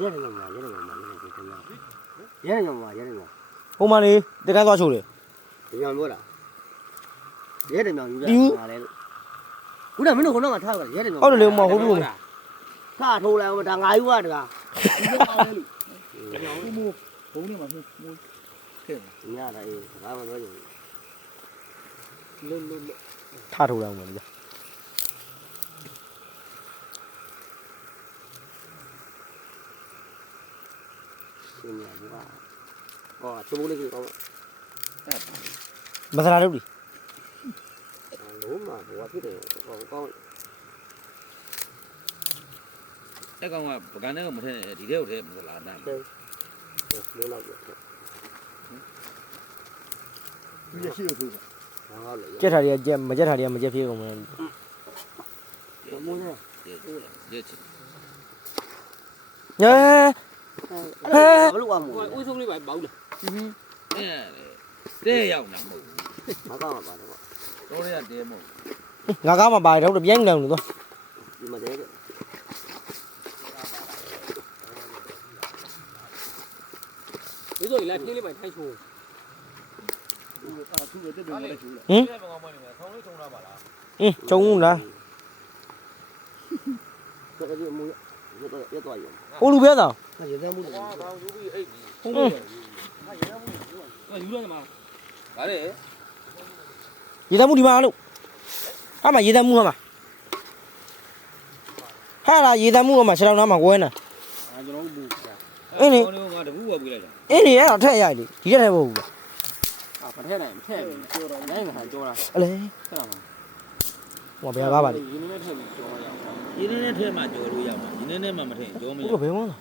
ရဲတယ်မှာရဲတယ်မှာရဲတယ်မှာ ဟိုမှာလေတကန်းသွားချိုးတယ် ဒီကြောင်ပြောတာရဲတယ်မြောင်ယူတာလေလို့ခုနမင်းတို့ကတော့ထားကြရဲတယ်မြောင်ထားထိုးလိုက်အောင်ဒါငါယူရတကားဒီမို့ဘုံနဲ့မှာမို့ခဲ့ညတာအေးဘာမှမပြောချင်လွတ် ထားထိုးလိုက်အောင်မယ်ဗျာ ရှင်းရဘူးကွာဟောချိုးလေးကော မစရာလုပ်ပြီ လုံးမှာဘောဖြစ်တယ်ကောင်း အဲ့ကောင်ကပကံနဲ့ကမထည့်ဒီထဲကိုထည့်မလားနား တယ် လေးလောက်ပြ ဒီရရှိရဆိုး ဟာလေ ကြက်ထားတွေကကြက်မကြက်ထားတွေကမကြက်ပြေးကုန်မယ် မုန်းနေ ရက်ချစ် ညဲ ဘလို့အောင် ဟိုဦးဆုံးလေးပါပေါင်းတယ် တဲ့ရောက်တာမဟုတ် မကောင်းပါတော့ တော်ရတဲ့မဟုတ် ငါကားမှာပါတယ်တော့ပြိုင်းနေတယ်လို့ ဒီမှာတဲ့ ဒီဆိုရင်လည်းပြင်းလေးပါထိုင်းချိုး အာသူ့ရဲ့တက်တယ်လည်းရှိလား ဟင် တဲ့ကောင်မနေမှာဆောင်းလေးထုံတာပါလား ကျုံလား တော့ဒီမူရတော့ရတော့ရ ဟိုလူပဲသား ဟာရတဲ့မူလို့ ဘာကောင်ယူပြီးအိတ်ကြီး ဖုံးလို့ဟာရရမှုယူတော့မှာ ဗါလေ ရေတမှုဒီမှာလို့ဟာမရေတမှုဟာမဟာလာရေတမှုဟာမခြေထောက်နားမှာဝဲနေ အာကျွန်တော်တို့ အင်းလေ ကောင်းလေးငါတပူဝယ်ပေးလိုက်တာ အင်းလေအဲ့တော့ထက်ရိုက်လေဒီရက်ထဲမဟုတ်ဘူး ဟာမထက်နိုင်မထက်ဘူးကြောတော့နိုင်မှာကြောတာ အလေ ထက်မှာ ဟိုဘယ်ကားပါလဲ ရင်းနေထက်ပြီးကြောရအောင် ရင်းနဲ့ထဲမှာကြောလို့ရမှာရင်းနဲ့မှမထင်ကြောမရ ဘယ်ဝန်းလဲ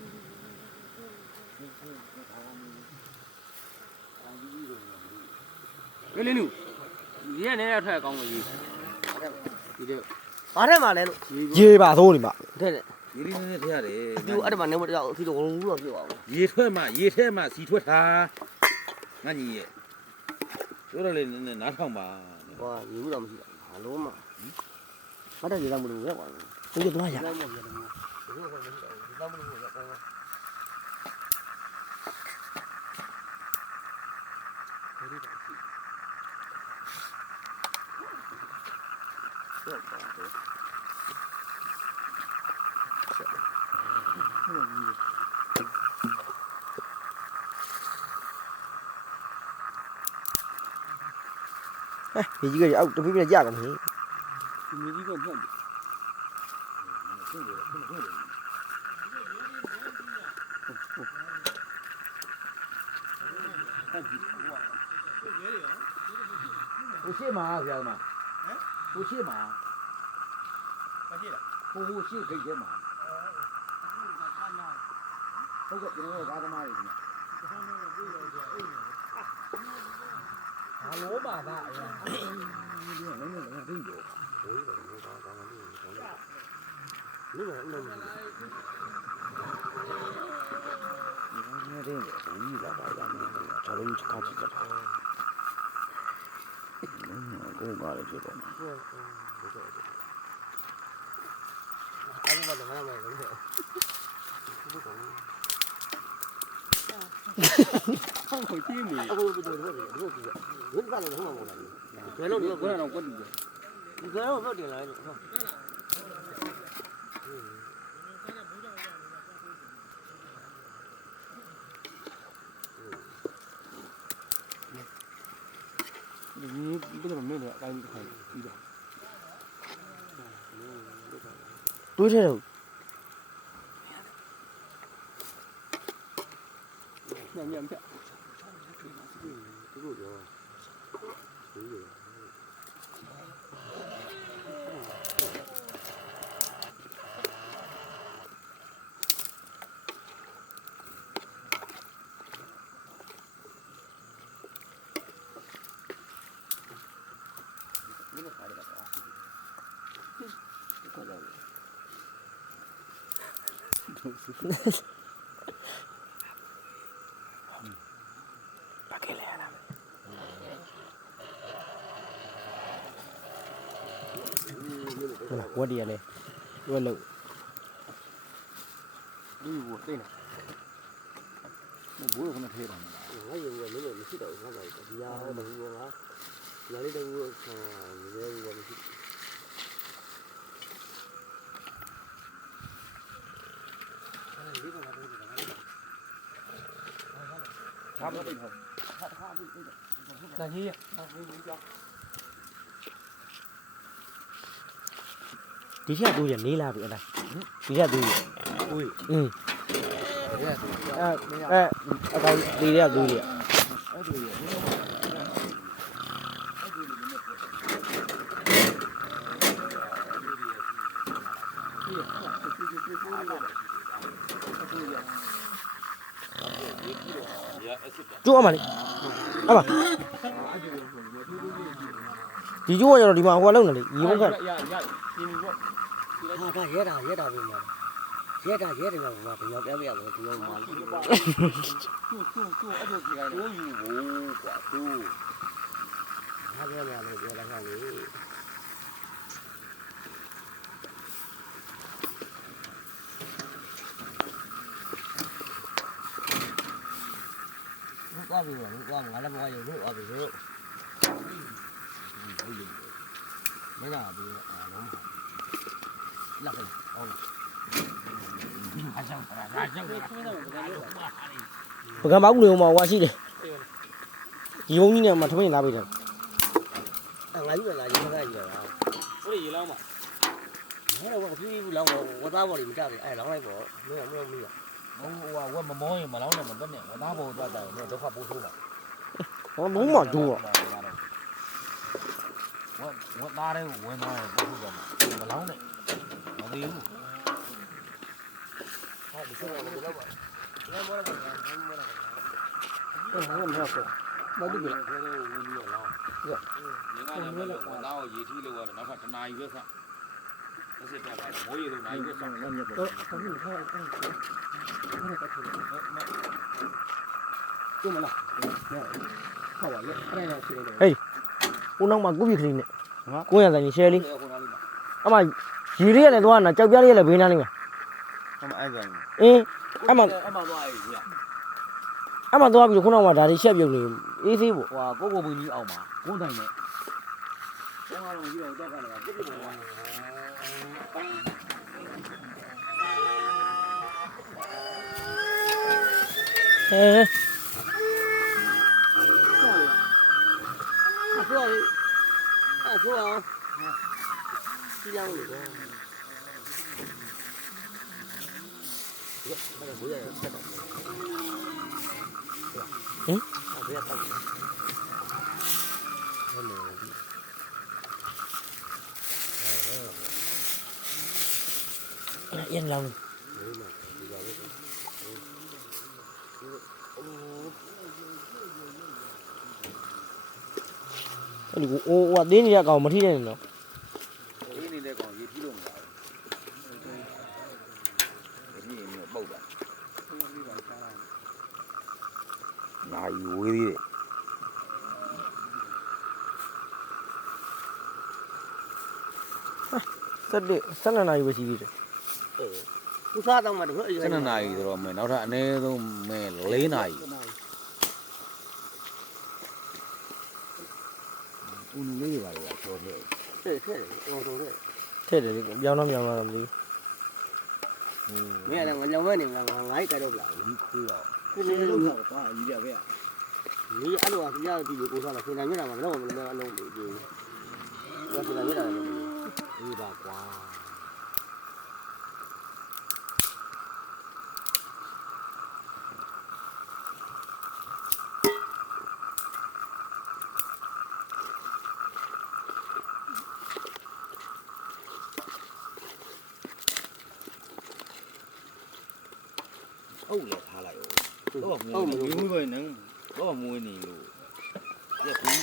ကလေးနုဒီကလည်းထက်ကောင်းလို့ရေးဒီတဲ့ ဘာထဲမှာလဲလို့ ရေပါသိုးနေမှာ တဲ့တဲ့ ရင်းနဲ့ထဲရတယ် ဒီအဲ့ဒါမှနေမတော့ဒီတော့ဘူးတော့ပြောအောင် ရေထွက်မှစီထွက်တာငါညီရဲ့ပြောတော့လေနည်းနားထောင်ပါ ဟောယူတော့မရှိဘူးဟာလုံးမဘာတဲ့ရတဲ့မူလို့ရပါဘူး သူတို့ကရ ဒီတော့မရှိဘူးဒီတော့မရှိဘူးဒီတော့မလို့ရပါဘူး ဒီကြီးကအောက်တပိပိကြကုန်ပြီ ဒီမျိုးကြီးကဖက်တယ် ဟိုရှိမှာဗျာမဟိုရှိမှာဟိုရှိခိတ်ထဲမှာဟုတ်ကဲ့ကျွန်တော်ကားသမားတွေခင်ဗျ ဟာလောပါသားအရာ လူကလည်း နေတယ်ဘူးလာပါရမယ်ကျွန်တော်တို့ခါကြည့်ကြတာကိုကားလည်းဖြစ်တော့ အဲ့ဒါမှလည်းမရမယ်လို့ ဟောင်းကိုကြီးမွေ အခုဒီလိုဒီလိုဒီကတော့ဟိုမှာမဟုတ်ဘူးဘယ်လို ဘယ်တော့ကွက်တူတယ် ဒီကတော့ဟုတ်တယ်လားဟုတ် ဒီမျိုးဘယ်တော့မင်းလည်းအတိုင်းတစ်ခါပြီးတော့ တွေးထဲတော့ ညံ့ညံ့ပြ ဒီလိုပြော ပါကလေးရလားဝတ်ရလေဝတ်လို့ ဒီဘူသိနေ ဘိုးကလည်းထဲတာမလား ငါရုံကလည်းမရှိတော့ဘူးငါပါဒီဟာတော့ဘူးကငါလေးတူဆာနေရဘူးမရှိ ဘာမှမသိဘူး လာကြီးရ ဒီထက်တူးရနေလာပြီအဲ့ဒါဒီထက်တူးရอืมအကောင်ဒီရတူးရ ဘ ကျိုးအမလေးအမဒီကျိုးကကျတော့ဒီမှာဟိုကလုံးနေလေရေဘုံက ရပြင်ပြီပေါ့ ဒါရဲတာပြင်မှာရဲတယ်မှာဘယ်ရောက်ပြမရဘူးဒီလိုမှာ သူ့အဲ့လိုကြည့်လိုက်တော့ယူဘူးကွာသူ ဟာပြောနေရတယ်ပြောလိုက်ခါလေဘာပြီးလဲဘာငါလည်းမရဘူးဘာပြီးလို့မင်းကပြီးနော်လာကအော်အားကြောင့် ပကံပေါက်နေမှာဟွာရှိတယ်ဒီဘုံကြီးနဲ့မှထမင်းလာပေးတယ် ငါယူလာယူလာယူလာ ဟိုရေလောင်းမှာ ဟဲ့တော့ဘူးဘူးလောင်းဝသားပေါ်လေးမကြဘူးအဲလောင်းလိုက်ပေါ့မင်းမင်း ဟိုဝက်မမောရင်မလောင်းနဲ့မတက်နဲ့ဝသားပေါ်သွားတယ်ဒုက္ခပိုးထိုးတာ ဟောလုံးမကျိုးอ่ะ ဝက်သားတွေကိုဝင်သွားတယ်ပိုးထိုးတယ်မလောင်းနဲ့မသေးဘူး ဟာဒီကတော့ဘယ်လောက်ပါလဲဘောရပါဘာလို့မဟုတ်ဘူးဘာလို့လဲ ငင်းကနေဝက်သားကိုရေထီးလို့ရတယ်နောက်ထပ်တနာရီပဲဆက်စစ်တက်ပါတယ်မိုးရေလို့နိုင်ပဲဆက် တော့ဘာလို့ခေါ်အဲ့ဒါကျမလားဟောပါရဲ့အဲ့ဒါရှိတယ် ဟိုနောက်မှာကုပြီခလေးနဲ့ကိုရဆိုင်ရှယ်လေး ခုနလေးမှာ အမရေလေးရတယ်သွားနာကြောက်ပြားလေးရတယ်ဘေးနားလေးမှာ ဟိုမှာအဲ့ကောင် အင်းအမ အမှသွားပြီဗျာ အမသွားပြီးခုနောက်မှာဒါတွေရှက်ပြုတ်နေအေးသေးပေါ့ ဟွာကိုကိုဘုံကြီးအောင်ပါကုန်းတိုင်နဲ့ဘုံကတော့ကြီးတော့တော့ကနေပြစ်ပြစ်ပေါ်ပါ ဟဲ့ အဖေအဖေအောင်ဒီကြောင်လို့ဘာလဲဘုရားဆက်တော့ဟင်အဖေတော့ဟဲ့လေ ရန်လောင်းအဲ့ဒီဟိုဟာတင်းနေရကောင်မထိတဲ့နေတော့ အေးနေတဲ့ကောင်ရေထီးလို့မရဘူးဒီနေ့ပုတ်တာနိုင်ဝေးသေးတယ် 12နာရီပဲရှိသေးတယ် သူစားတော့မှတော့ 12နာရီဆိုတော့မယ်နောက်ထပ်အနည်းဆုံးမယ်4နာရီဦးလူလေးတွေပါလေပြောခဲ့ ဆက်တော်တော်တဲ့ ထည့်တယ်လေပြောင်းတော့ပြောင်းတော့မသိ မင်းလည်းငကြောင်မဲနေလားငါ့ကြတော့လား ဘူးခွေးတော့ ဒီလိုလို့ သွားအကြီးပြခဲ့ 你按照人家这个工厂了，现在没那么，那我们那弄的就，要现在没那么。 အေးပါကွာ ဟုတ်လေထားလိုက်တော့မွေးနေ ဒီမွေးပဲနန်း တော့မွေးနေလို့ပြက်ဘူး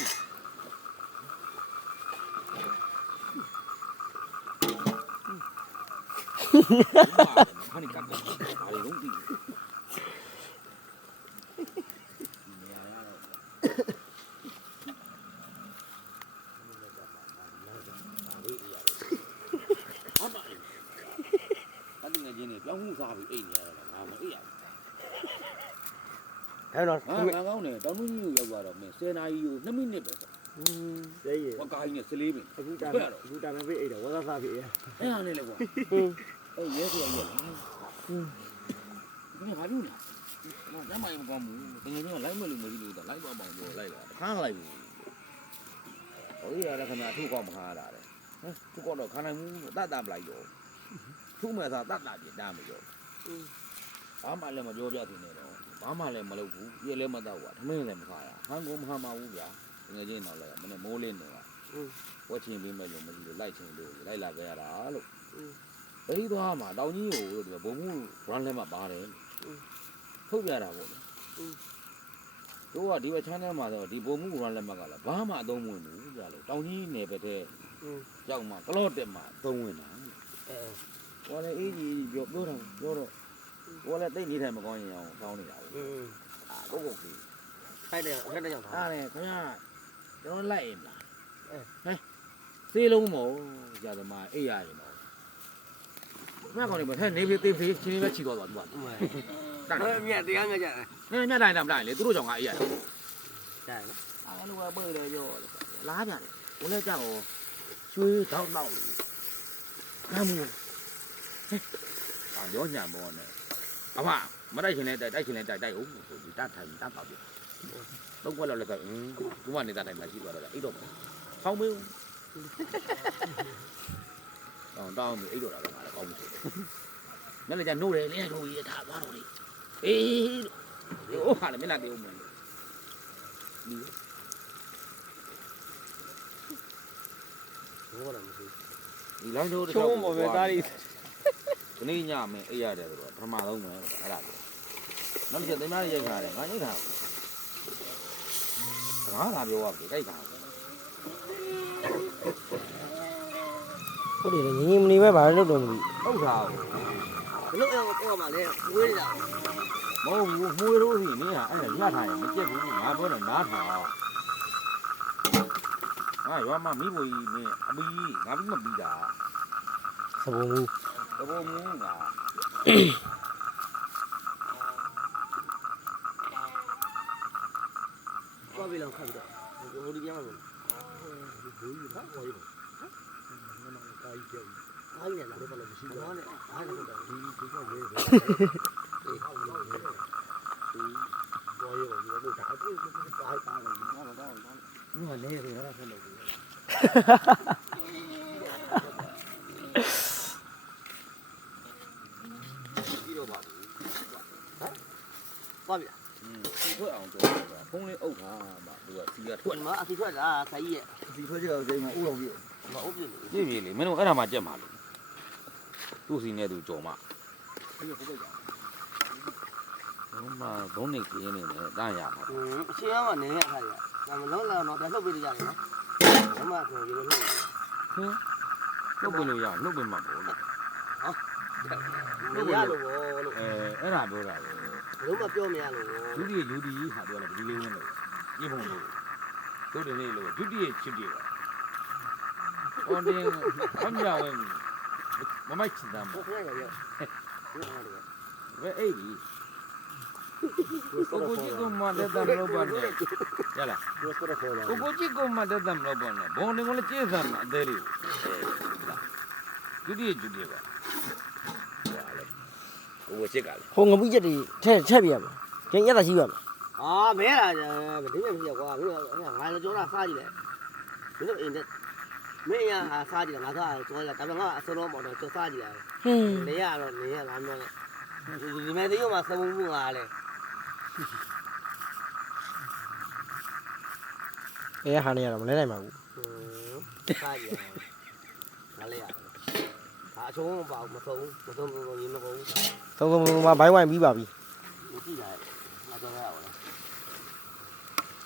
ခဏကပ်ဘာလို့ဒီအဲ့ဒီငယ်ချင်းတွေပြောင်းမှုစားပြီးအိတ်နေရတာငါမအိတ်ရဘူး 还有呢， ငါကောင်းတယ်တောင်းနှင်းကြီးကိုရောက်သွားတော့မင်း10နာရီကို2မိနစ်ပဲဆို 这也， ဝကားကြီးနဲ့14မိနစ် အခုတာပဲအိတ်တယ်ဝါသားစားပြီ အဲ့ဟာနဲ့လေကွာအဲ့ရဲဆိုရရဲ့ဒီမှာဘာလို့လဲငါညမိုင်မကောင်းဘူးတကယ်ချင်းလိုက်မလို့မရှိလို့တော့လိုက်တော့ပေါင်ပြောလိုက်လာခါလိုက်ဘူးဟိုရလည်းခဏထုကောက်မခါရတာလေထုကောက်တော့ခါနိုင်ဘူးတတ်တာမလိုက်တော့ထုမဲ့သာတတ်တာပြတာမပြောဘာမှလည်းမပြောပြသေးနဲ့တော့ဘာမှလည်းမလုပ်ဘူးပြည့်လည်းမတော့ဘူးထမင်းလည်းမခါရဟန်ကုန်မဟမ်းပါဘူးဗျာတကယ်ချင်းတော့လည်းမနေ့မိုးလင်းတော့ဝက်ချင်ပေးမဲ့လို့မရှိလို့လိုက်ချင်လို့လိုက်လာခဲ့ရတာလို့ဘယ်သွားမှာတောင်ကြီးကိုဘုံမှု run လဲမှာပါတယ်ထုတ်ပြတာပေါ့လေ တို့ကဒီဘက်ချမ်းထဲမှာဆိုဒီပုံမှုကလည်းမကလားဘာမှအသုံးဝင်ဘူးကြလို့တောင်ကြီးနယ်ပဲတဲ့ရောက်မှကလော့တက်မှာသုံးဝင်တာဟောလေအေးကြီးပြောတော့ဟောလေတိတ်နေတယ်မကောင်းရင်အောင်ကောင်းနေတာဟုတ်ကိုကြီး ခိုက်တယ်အခက်တဲ့ကြောင့်ထား အားလေခင်ဗျာကျွန်တော်လိုက်ရင်လားဟဲ့စေးလုံးမို့ကြာသမားအိတ်ရရင်တော့မကောင်းနေမထဲနေပြီသေးသေးချင်းပဲချီတော့သွားသူက မြတ်တရားမြတ်ကြတယ် နည်းနည်းညတိုင်းတော့မတိုင်းလေသူတို့ကြောင့်ငါအိတ်ရတယ် ကြတယ် အားလုံးကပိတ်တယ်ပြောလားကြတယ်ဘုလဲကြောက်ရွှေတောက်တော့ကမ်းမှုအာရောညံပေါ်နဲ့အမမတိုက်ချင်လဲတိုက်ချင်လဲတိုက်ဟုတ်ဒီတတ်ထိုင်တတ်ပါပြီတော့ကွက်လောက်လည်းဆိုဘူးမနေတာတိုင်းမှာရှိသွားတော့အိတ်တော့ဖောင်းမေးတောင်းပြီအိတ်တော့တာကငါလည်းကောင်းပြီညနေကျနိုးတယ်လင်းထိုးရထားသွားတော့လေအေးလို့ဟာလည်းမင်းလာသေးဦးမင်းဒီ ဘောတော့မရှိ ဒီလိုင်းတို့ ချုံးပေါ်ပဲသားရီ ဒီနေ့ညမင်းအိတ်ရတယ်ဆိုတော့ပထမဆုံးပဲအဲ့ဒါပြောနောက်တစ်ချက်သိမ်းမရိုက်ခါတယ်ငါရိုက်ခါငါလာပြောရပြီကြိုက်ခါ ဟုတ်တယ်လေငင်းမနေပဲဗာလို့တော့မလို့ ဟုတ်တာ ဘလို့အော်မှာလေဝေးနေတာ မဟုတ်ဘူးမွေးလို့စီမင်းကအဲ့ဒါရထားရင်မကြက်ဘူးငါပြောတယ်နားထားငါရွာမှာမိဘကြီးမင်းအပီးငါပြီးမပြီးတာ စပုံမူ တဘောမူးငါ သွားပြီလောက်ခတ်ပြီးတော့ဟိုဒီပြန်မှာလို့အားရလာတော့လည်းမရှိတော့နဲ့အားရတော့ဒီကဝေးပဲဘောရောဒီတော့ဒါအဲ့ဒါပါပါတော့တော့လဲရတာဆက်လို့ပြီးတော့ပါဘူးသွားပြီ ထွက်အောင်ဆိုဖုံးလေးအုပ်ထားမှသူကစီက ထွက် ထွက် မှာအစီထွက်တာခကြီးရဲ့ ဒီဖွဲ့ချောက်စိမ်းမှာဥအောင်ပြည့် မဟုတ်ပြီလေ ပြည့်ပြီလေမင်းတို့အဲ့ဒါမှကြက်မှာလို့သူ့စီနဲ့သူကြော်မှဘုံနေခင်းနေတယ်တန်းရမှာ အရှင်းအောင်နေရခါရဒါမလုံးလောက်တော့ပြန်လှုပ်ပေးကြတယ်နော်ဘမဆိုရေလို့လှုပ် ဟင်းနှုတ်ပင်လို့ရနှုတ်ပင်မှာပေါ့လို့ မရလို့ဘောလို့ အဲ့ဒါပြောတာပဲ လုံးမပြောမရလို့ ဒုတိယယူဒီဟာပြောတယ်ဒီလေးဝင်လို့ညဖုံလို့တို့တယ်နေလို့ဒုတိယချစ်တယ်ဟောတင်းအမြောင်းဝင်မမိုက်ချင်တာ ဘော ပေါ့ ခရရရ ဘယ်အဲ့ဒီကိုကိုကြီးကမှတက်တယ်မလို့ပါနဲ့ရလား ဘောစရခေါ်လာ ကိုကိုကြီးကမှတက်တယ်မလို့ပါနဲ့ဘုံနေကလည်းကျေးဇူးမှာအသေးလေးဒုတိယယူဒီပါကိုကိုချစ်ကလေ ဟိုငပိချက်တွေထက်ပြရမှာကျင်းရတာရှိပါမှာ အာမဲလာကြမတင်းမရှိရကွာမင်းငါလည်းကြောတာစားကြည့်လေမင်းတို့အင်းတဲ့မင်းရဟာစားကြည့်ငါစားကြောတာဒါပေမဲ့အစောတော့ပေါ့တော့ကြောစားကြည့်ရတယ် ဟင်း နေရတော့နေရလားမင်းဒီမဲ့တေးရောမှာစမုံမှုငါလေ အဲဟာနေရတော့မလဲနိုင်ပါဘူး စားကြည့်ငါလေးရဒါအချုံးမပေါ့မဆုံးရေမကုန် သုံးမှာဘိုင်းဝိုင်းပြီးပါပြီ ဘူးကြည့်လာငါကြောရအောင်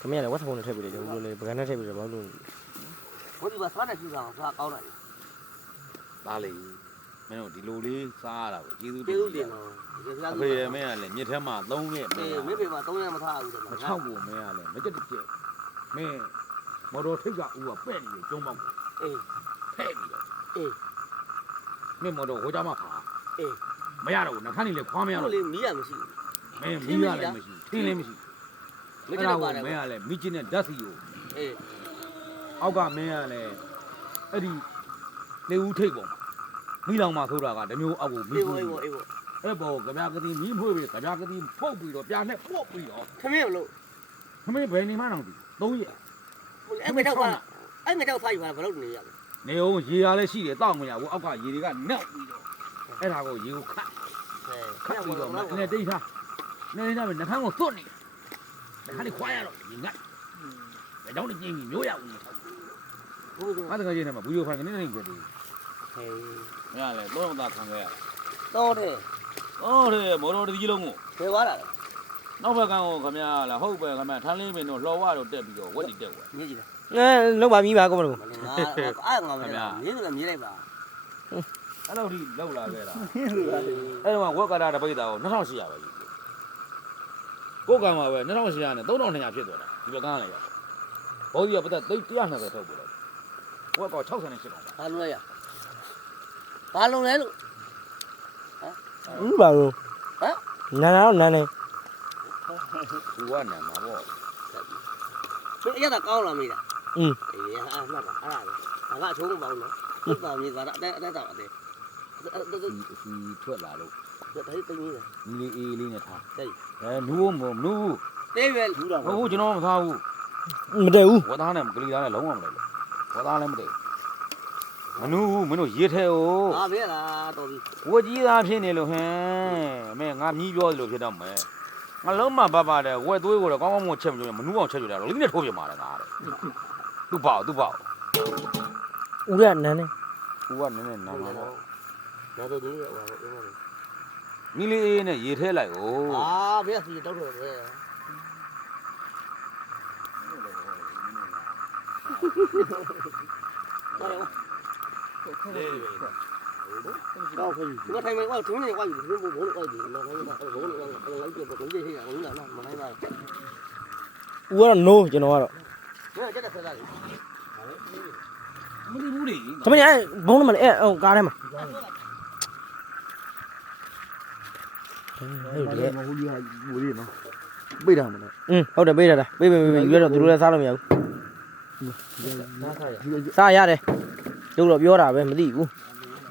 ခမရလည်းဝတ်ထုံနဲ့ထည့်ပြီးတယ်ကျွန်တော်တို့လည်းပကန်းနဲ့ထည့်ပြီးတယ်ဘာလို့ ဘိုးဒီကစားတဲ့ကြည့်တာကွာကောင်းတယ် သားလေးမင်းတို့ဒီလိုလေးစားရတာကိုကျေးဇူး ကျေးဇူးတင် ပါ တော့ အဖေရမင်းကလည်းမြစ်ထဲမှာ3ရက်မ အေး င်း မိဖေမှာ3ရက်မထားဘူးတဲ့ မချောက်ဘူးမင်းကလည်းမကြက်ကြက်မင်းမော်တော်ထိတ်ကဦးကပဲ့နေတယ်ကျုံးပေါက်ကို အေး ဖဲ့ပြီးတော့ အေး မင်းမော်တော်ဟိုကြမှာဖာ အေး မရတော့ဘူးနှခမ်းနေလေခွာမရ ဘိုး တော့ လေးမီးရမရှိ မင်းမီးရလည်းမရှိထင်းလည်းမရှိ ဘူးမ အဲ့ ကြ ဒါ ည့် ကို ပါတယ် မင်းကလည်းမိချင်းနဲ့ဓာတ်စီကို အေး အောက်ကမင်းကလည်းအဲ့ဒီလေဦးထိတ်ပေါ်မှာမိလောင်မှာဆိုတာကတမျိုးအောက်ကိုမိ အေး ဘူး ဘောအေးဘော အဲ့ပေါ်ကြပြာကတိမီးမွေးပြီးကြပြာကတိဖုတ်ပြီးတော့ပြာနဲ့ပုတ်ပြီးတော့ ခမင်းလို့ ခမင်းဘယ်နေမှတော့ဒီ3ရက် အဲ့ငါတော့အဲ့ငါတော့ဖိုက်ပါဘလို့နေရလဲ နေအောင်ရေရလည်းရှိတယ်တောက်မရဘူးအောက်ကရေတွေကနှောက်ပြီးတော့အဲ့ဒါကိုရေကိုခတ်ခတ်ပြီးတော့နဲ့တိတ်ထားနေနေမယ်နှခမ်းကိုသွတ်နေနှခမ်းလေးခွာရတော့ဒီငတ်ဘယ်တော့နေကျင်းပြီးမျိုးရဘူးထောက် ဘိုးက မတကယ်ကြီးနေမှာဘူးရောဖိုင်ကနေနေကြတယ် ဟေး မရလေတော့တာခံခဲ့ရ တော့တယ် အော်လေမော်တော်ဒီကြီးလုံးကို ဘယ်သွားတာလဲ ဟ နောက်ဘက်ကန်းကိုခမရလားဟုတ်ပဲခမရထန်းလေးပင်တို့လှော်ဝတော့တက်ပြီးတော့ဝက်တီတက်ဝဲ မြေးကြည့်တယ် လောက်ပါပြီပါကောမလို့ ငါအားငါမလဲမြေးတယ်မြေးလိုက်ပါ အဲ့လိုဒီလောက်လာခဲ့တာအဲ့တော့ဝက်ကတာတပိတ်တာကို2800ပဲယူကိုကံမှာပဲ2800နဲ့3200ဖြစ်သွားတာဒီဘက်ကန်းလည်းဘောကြီးကပတ်သက်120ထုတ်ပို့လိုက်ဝက်ကော68နဲ့ဖြစ်တာ ဘာလုံးလဲရဘာလုံးလဲလို့ ဘူးပါလို့နာနာတော့နာနေ သူကနံမှာပေါ့ မင်းအရသာကောင်းလာမိတာ อืม အေးဟာမှတ်ပါအဲ့ဒါလေငါကအချိုးမပေါင်းနော်သုတ်တာမြေသာအတက်တာအတက် စီထွက်လာလို့ ဒါတိတ်သိနေတယ် ဒီလေးအေးလေးနဲ့ထား တိတ် နူးမနူး တေးပဲလူတာ ဟုတ်ကျွန်တော်မထားဘူး မတည့်ဘူး ဝသားနဲ့ကလေးသားနဲ့လုံးဝမလဲလို့ဝသားလည်းမတည့်မနူးဘူးမင်းတို့ရေးထဲကို ဟာဘေးလားတော်ပြီ ဝကြီးသားဖြစ်နေလို့ဟင်းမဲငါမြည်ပြောလို့ဖြစ်တော့မယ်ငါလုံးမပတ်ပါတယ်ဝက်သွေးကိုတော့ကောင်းကောင်းမချက်မလို့မနူးအောင်ချက်ကြတယ်လိမ့်နဲ့ထိုးပြမှာလေငါတဲ့သူ့ပေါ့ ဦးရနန်းနေ ဦးကနည်းနည်းနာမှာပေါ့ ဒါတော့ဒီဟိုဟာပြောမှာ မီလေးအေးနဲ့ရေးထဲလိုက်ကို အာဘေးကစီတောက်တော့ပဲတော့ခေဒီကထိုင်မဲ့ဟောသူနေကွာဒီဘုံဘုံကွာဒီနော်ဘုံကဘုံကလိုက်ပြတော့ဒီဟိကဘုံကနော်မနိုင်ပါ ဦးကတော့ no ကျွန်တော်ကတော့ ဘူးဘယ်ကျတဲ့ဆက်သားလေ မသိဘူးလေ ခမင်းအဲ့ဘုံနမလေးအဲ့ကားထဲမှာဟုတ်တယ် မဟုတ်လေးဟာဟိုလေးနော်ပိတ်တာမလား ဟုတ်တယ်ပေးတာပေးယူရတော့သူတို့လည်းစားလို့မရဘူးစားရတယ်တို့တော့ပြောတာပဲမသိဘူး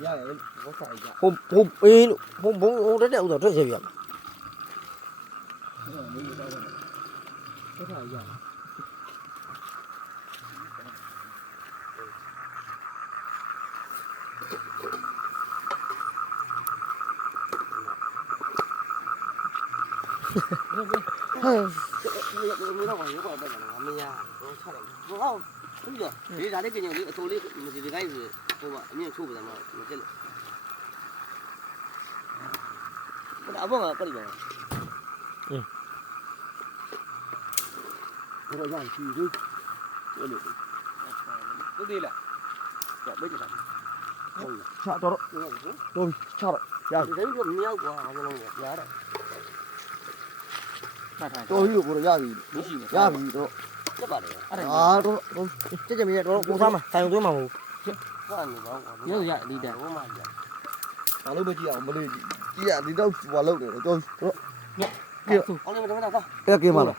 ရတယ်ဘောဆိုင်ကြ ဟိုအေးလို့ဟိုတက်တဲ့ဥစ္စာထွက်ချက်ပြရမှာ ဘောဆိုင်ကြ မင်းတော့ဘာလို့တော့တယ်မင်းရတော့ချတယ်ဟောဟုတ်ကြဒီဒါလေးကညလေးအတိုးလေးဒီကိုင်းဟိုမှာအမြင့်ချိုးပတယ်မဟုတ်ကျက်လို့ဒါအဘောကပြလိုက်ပါဘယ်တော့ရှိသေးတယ်လို့ သူသေးလား ကြောက်မိတ်တာ ချတော့ တော့ချတော့ဒီတိုင်းကမရောက်ကွာဘာလို့လဲရတယ် တော်ပြီကိုရပြီ မရှိဘူး ရပြီတော့ တက်ပါတယ် အာတော့ ကြက်ကြက်မရတော့ကိုစားမှာဆိုင်သွင်းမှာမဟုတ် ဘာနေပါ့ကွာ ရုပ်ရလီတာ ဟိုမှာကြ ဘာလို့မကြည့်အောင်မလို့ကြည့်ရဒီတော့ဘာလုပ်နေလဲတော့ အောင်လည်းမတော်တာကွာ ကဲကဲမလား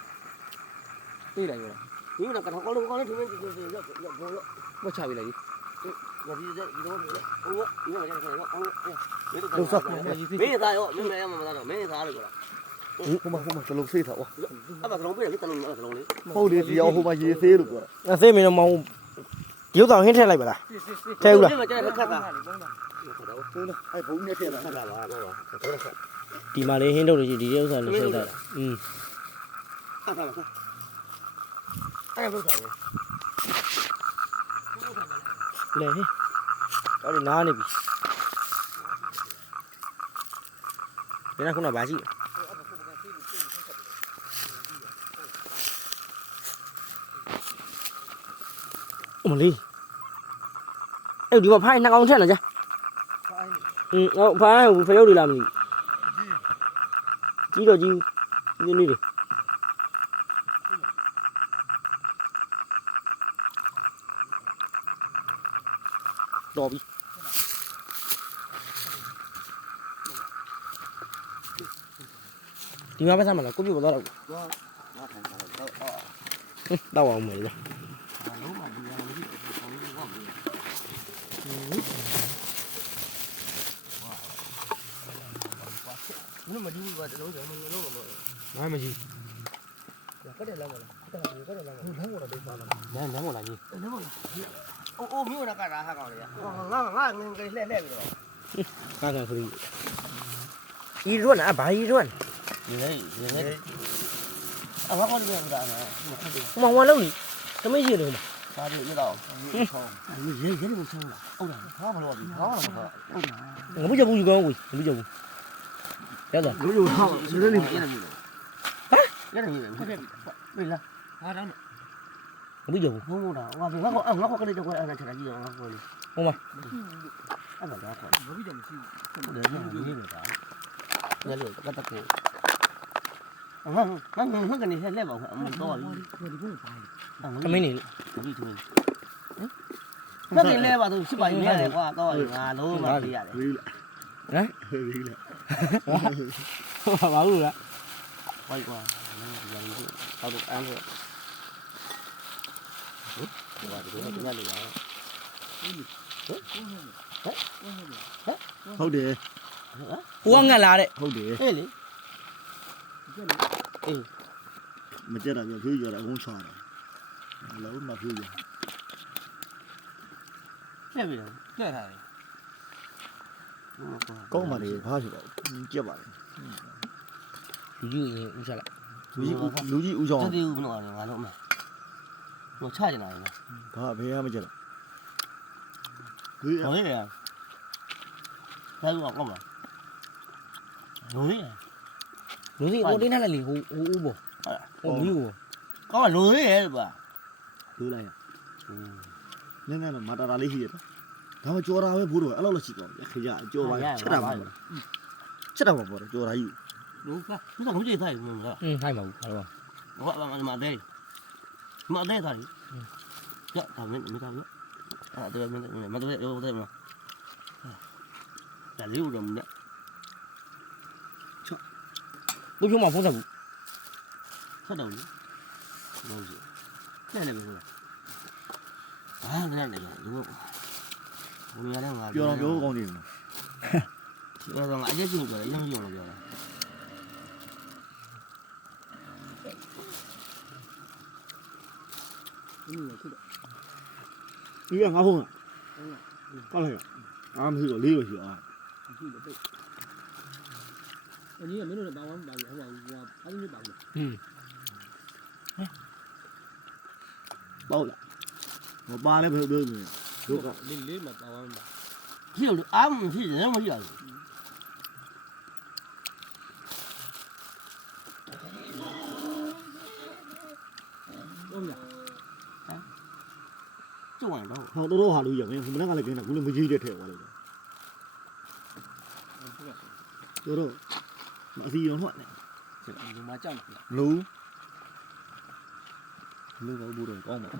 ပြေးလိုက်ရော ဒီကကတော့ကောင်းလေးထင်းထင်းရောက်ဘောလို့ မချပြလိုက် 我比这一种我因为这个我没啥哟，没啥嘛那种，没啥了个了。 ဟိုမှာတလုံးစိတ်ထားဝါ 啊，把这种不是给这种那种的。 ဟုတ်တယ်ဒီအောင်ဟိုမှာရေးသေးလို့ပြော အဲ့စိတ်မင်းတော့မောင်ရုပ်ဆောင်ဟင်းထည့်လိုက်ပါလားထည့်ဦးလား 这个这个看啥？ ဟုတ်လားအဲ့ဘုံနဲ့ထည့်တာ 看啥吧，那个。 ဒီမှာလေးဟင်းထုတ်လို့ရှိဒီဥစ္စာနဲ့ဆက်တာ看啥了？哎，不是啥的。 လဲဟင်းအဲ့ဒီနားနေပြီဒီကခုနကဘာရှိမလေးအဲ့ဒီမှာဖိုင်နှစ်ကောင်ထက်လားကြာဟုတ်ဖိုင်ဖရုပ်တွေလားမသိကြီးတော့ကြီးနေနေတယ်တော်ပြီဒီမှာပဲစားမလားကိုပြတ်သွားတော့တော့အောင်မယ်လေ 你那么牛吧？这种人们弄了吗？ မိုင်းမကြီး 快点来我了，快点来我。来我了，没法了。 နန်းမို့လားကြီး 来我了。哦，没有那干啥还搞的呀？我给来着。 ကားကခရီးဤရွန်းอ่ะဘာဤရွန်း 你来，你来。啊，我这边不干了，我看这个。 ဟိုမှာဝင်လုံးကြီးသမီးရှိတယ်ဟိုမှာ 啥的知道？人都成了。哦，他们说的，他们说。 ငါမကြဘူးယူကောင်းကိုမကြဘူးရတာ လို့ဟာဒီလိုလေး 人都没有。 ဟမ် ရတယ်ကြီးပဲပြီလား ဟာတောင်း မသိကြဘူး ဘုံဘုံတော့ငါကကလေးတော့အဲ့ဒါချက်တာကြည့်တော့ငါကိုလေ ဟုတ်ပါ အဲ့ဒါတော့ခေါ် ဘာဖြစ်တယ်မရှိဘူး တယ်နေနေနေတာညလို့တကကိုငါကနေလက်ပါအမတော်ပြီ ဒီဘုံပါ သမင်းနေ ဒီသူငါကလဲပါသူစစ်ပါရင်ရတယ်ကွာတော့ငါလုံးမပြရတယ် ဝေးလာ ဟမ် ဝေးလာ ဘာလို့လဲ ဝိုက်ကွာဒီလိုတော့တော့အဲ့ဒါဟုတ်ဒီလိုတော့ဒီလိုရ ဟုတ်တယ် ကိုကငတ်လာတဲ့ ဟုတ်တယ် ဟဲ့လေ မကြက်တာပြောဖြူရတာအကုန်ချတာလုံးမဖြူရ ဟဲ့ပြီလား ကျက်ထားတယ် ကောင်းပါလေဘာဖြစ်ပါဘူးကြက်ပါလေ လူကြီးရင်ဥစားလိုက် လူကြီးဦးချောင်း တတိဦးမလို့ငါတော့မလို့ချကြနေတာလေ ဘာဘယ်ရမကြက်လားဝေး ဟိုလေဒါကတော့ကောင်းပါလို့လေ လူကြီးအိုတင်းထားလိုက်လေဟိုဦးပေါ်ဟိုမီးကို ကောင်းပါလို့လေပါ လူလိုက်ရနည်းနည်းတော့မာတာလေးရှိရတာဒါမှကြော်တာပဲဘိုးတော်အဲ့လောက်ရှိတော့ခရကြော်ပါချက်တာပါချက်တာပါပေါ့ကြော်တာကြီး လို့ကသူကဘုရားဆိုင်မှာလား ထိုင်ပါဘူးဘာလို့ ဟောမတဲ့သားကြီးရတာမင်းမသားလို့အဲ့ဒါမင်းမတော့ရောတဲ့မှာဒါလေးဦးတော့မနဲ့ လူဖြုံးမှာဖုံးဆက်ဘူး ဆက်တော့လေလို့စီနဲ့လည်းပဲဟုတ်လားအာနဲ့လည်းလူဘုရားလည်းငါ ပြောတော့ပြောကောင်းနေတယ် ပြောတော့ငါအကျဉ်းကျပြောတယ်အရင်ကျပြောတာ ဒီကငါဖုန်းကောက်လိုက်ရအားမရှိတော့လေးလို့ရှိအောင် အကြီးကမင်းတို့လည်းပါဝမ်းပါဘူးဟိုအားလုံးပါဘူး ပေါ့လားမပါလဲဘယ်လိုပြောမလဲတို့က လေးမှာပါဝမ်းပါ ဖြစ်လို့အားမရှိတယ်မရှိရဘူး ဟုတ်လား ကျုံရင်တော့ ဟောတော်ဟာလူရမင်းမနေ့ကလည်းကျင်းတာခုလည်းမကြီးတဲ့ထဲသွားလိုက်တော့မအစီရောထွက်နေ ဒီမှာကြောက်တယ် လူလူကဘူးတော့ကောင်းပါ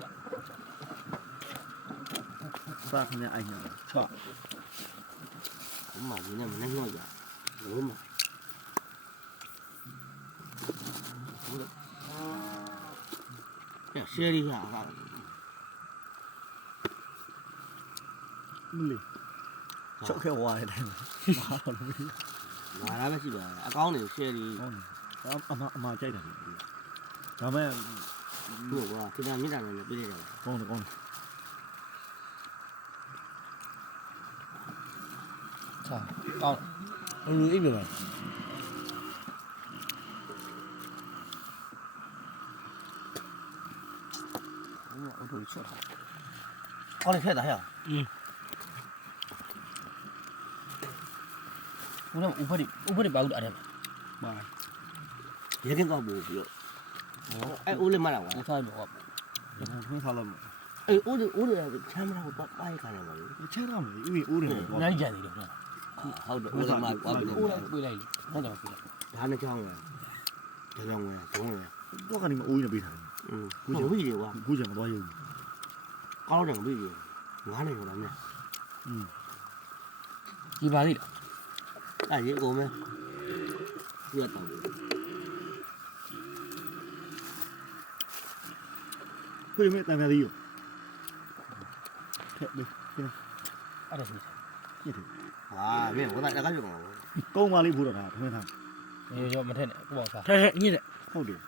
စားခနဲ့အိုင်ညာချော့ ဘုမကြီးနဲ့မနှိမ့်တော့ရဘုမရှယ်ရီဟာ မလေးချော့ခဲဝါရတယ်ဘာလို့လဲ ငါလည်းမရှိပါဘူးအကောင်းနေရှယ်ရီ ကောင်းတယ်အမကြိုက်တယ်ဒါမဲ့ တို့ကွာဒီကမြင့်တာလည်းပြည့်တယ် ကောင်းတယ်ကောင်းတယ် ဆောင်းလူအိပ်ပြန် ဘုမအုပ်ထုတ်ချော့ကောင်းနေဖက်တာဟဲ့ဘုရားဥပဒေ ဥပဒေပါဦးအဲ့ဒါ ပါ ရေကင်းတော့ဘူးပြောအဲ့ဦးလေးမလာကွာ ဦးစားတော့ ထွန်းထားလို့ အဲ့ဦးလေးချမ်းမလာကိုပိုင်းခါနေပါလို့ ချဲတော့မယ်ဥယျာဉ်ဦးတယ် နိုင်ကြတယ်တော့ ဟုတ်တယ်ဦးလေးမကွာပြီ ကိုလိုက်ပြေးလိုက်လေဟုတ်တယ်ပြေးလိုက် ဒါနဲ့ချောင်းဝင်ဒါကြောင့်ဝင်ဘုံဝင် တော့ကနေမအိုးရင်ပေးထားတယ် ခုကျဝိကြီးကွာ ခုကျမသွားရုံ ကောင်းတယ်ဝိကြီးငားနေတော့လည်း ဒီပါလိ အဲ့ရေကုန်မယ်ပြတ်တော့ ခွေးမဲတန်တယ်ရောထက်ပေး အဲ့ဒါဆို ညစ်တယ် ဟာမင်းဘာသာတကားပြောမှာ ကုန်းပါလေးဘူးတော့တာထွန်းထား ရောမထက်နဲ့ကိုပေါ့စားထက်ညစ်တယ် ဟုတ်တယ်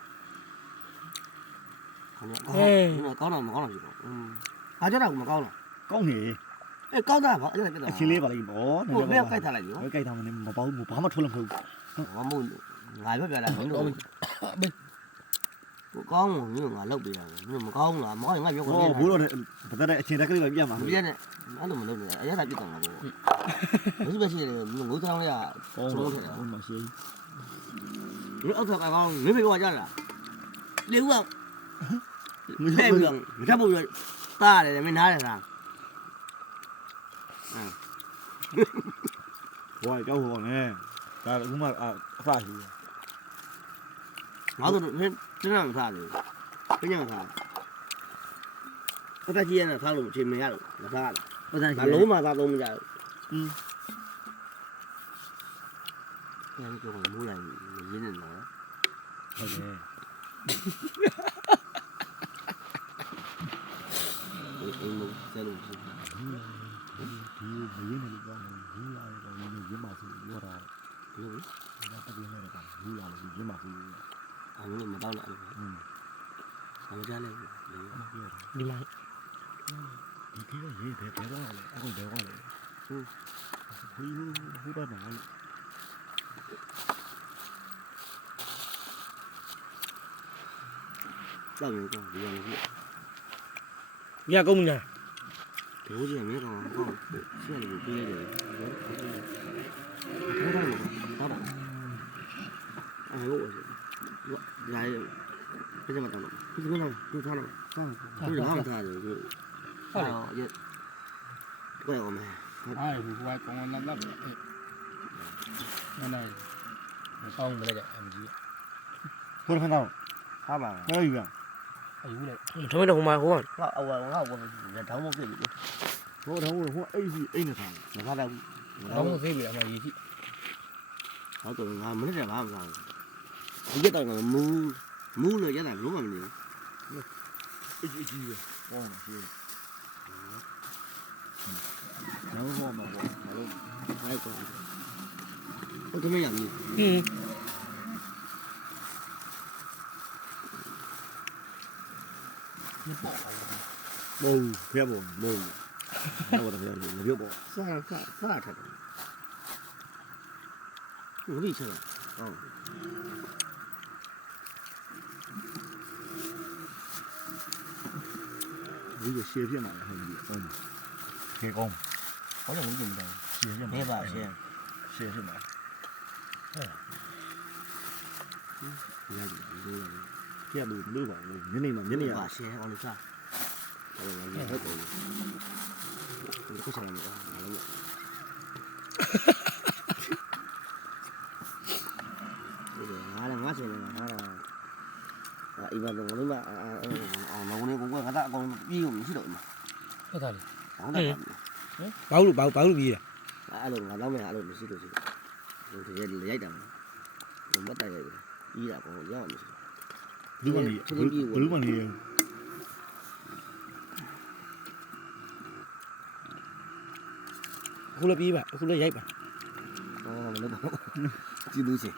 ကောင်းတော့မကောင်းတော့ပြီပေါ့အားကြတာကမကောင်းတော့ ကောင်းနေ အေးကောင်းတာဗောအဲ့ဒါပြတ်တော့ အချင်းလေးပါလိမ့်ဘော ဟိုဘယ်ကိုက်ထားလိုက်ရော ဘယ်ကြိုက်ထားမလဲမပေါ့ဘူးဘာမှထွက်လို့မဟုတ် ဘာမို့ငါပြောပြတာမင်းတို့ကိုကောင်းဝင်မင်းငါလောက်ပေးတာမင်းမကောင်းလားမကောင်းရင်ငါပြော ဘူးဟောဘူးတော့ဗတဲ့အချင်းတက်ကလေးပဲပြတ်မှာ မပြည့်နဲ့အဲ့လိုမလုပ်နဲ့အရင်ကပြတ်တော့မှာပေါ့မရှိမရှိတယ်မင်းငိုးတောင်းလေးက ကောင်းတော့ဟုတ်မှာရှိ မင်းအောက်ထပ်ကောင်းမင်းဖေကကြတာ ဟ လေဦးကဖဲပြီးတော့မထပ်ဖို့ရတားရတယ်မင်းနားတယ်လား ဘွားကြောက်ဟောနဲ့ဒါကမှအဖရှိ ငါတို့တင်းနာမထားလေပြညံထားပတ်ကြီးရနေထားလို့အချိန်မရတော့မထားလား ပတ်စံ ဒါလုံးမသားလုံးမကြဘူးအဲ့ဒီကတော့မူးလိုက်ရင်းနေတော့ ဟုတ်တယ် အိမ်လုံးဆဲလို့ရှိ ဒီမရင်းနေလို့ပြောနေဘူးလာတော့ရင်းပါစီပြောတာ ဘူး ဒါတကယ်လည်းကဘူးလာလို့ရင်းပါစီ အမလို့မတော့လည်းအမကြလည်း ဒီမှာ ဒီကိရရေးတယ်ပြောရလေအခုပြောရလေဟိုဘာမှမလုပ် တော့မျိုးတော့ဒီလိုမျိုး မြတ်ကုန်းမညာ ဘယ်လိုကြီးမျိုးတော့ဟောဆွဲလို့ပြေးတယ်ဟုတ်တယ်အဲ့လိုလာရပြဿနာတော့ဒီလိုလားဒီထားလားဒီဘာမှထားတယ်ဒီဟာရဘယ်အောင်မဲ အားရဘူးကွာကောင်းကောင်းနတ်ပဲအဲ့နိုင်ဆောင်းမလဲကြအမကြီး ဘယ်ခဏတော့ ဟာပါ ဟောယူရ အယူလိုက် ထမင်းတော့ဟိုမှာဟိုက ငါအဝငါဘောတောင်းမဖြစ်ဘူး ဟိုတော့ဟိုအိတ်စီအိတ်နဲ့ထား မဖတ်တော့ဘူး တော့မသေးပြီအမကြီးရှိ ဟောတော့ငါမနေ့ကဘာမှမစားဘူးဒီကတော့မူးလို့ရတာလုံးဝမနေဘူး အိတ်ကြီးပဲဟောမှာရှိနော်ဟောမှာပေါ့မလို့ အဲ့ကောဟုတ်တယ်မရဘူး မဟုတ်ဖျက်ပေါ်မဟုတ်ဟောတော့ဖျက်လို့မပြောပေါ့ စားထက်တယ်ဘယ်လိုချက်လဲဟုတ် ဒီကရှေ့ပြမှာဟိုဒီဟုတ်ကေကောင်း ဘာလို့မကြည့်မလဲ ရှေ့ပြမှာ နေပါရှင်း ရှေ့ပြမှာ ရတယ်လို့ ဖျက်လို့လို့ပါလို့ညနေမှာညနေရ ပါရှင်းအောင်လို့စားဟုတ်တယ်ငါဟုတ်တယ်ဒီချက်နေတော့ငါလည်းငါရှင်နေတာဟာအိမ်မှာတော့လည်းမမဝင်ကိုကငါတော့အကုန်ပြီးလို့မရှိတော့ဘူး ဟုတ်တာလေ ဟုတ်တယ် ဘာလို့ပြီးရ အဲ့လိုငါတော့မရအဲ့လိုမရှိလို့ရှိတယ်ဟိုတကယ်ရိုက်တာမမတ်တိုက်ရိုက်ပြီးတာကောရောက်မရှိ ဘလူးမနေဘလူးမနေ အခုလည်းပြီးပါအခုလည်းရိုက်ပါ အော်မလို့ကြည့်လို့ရှိ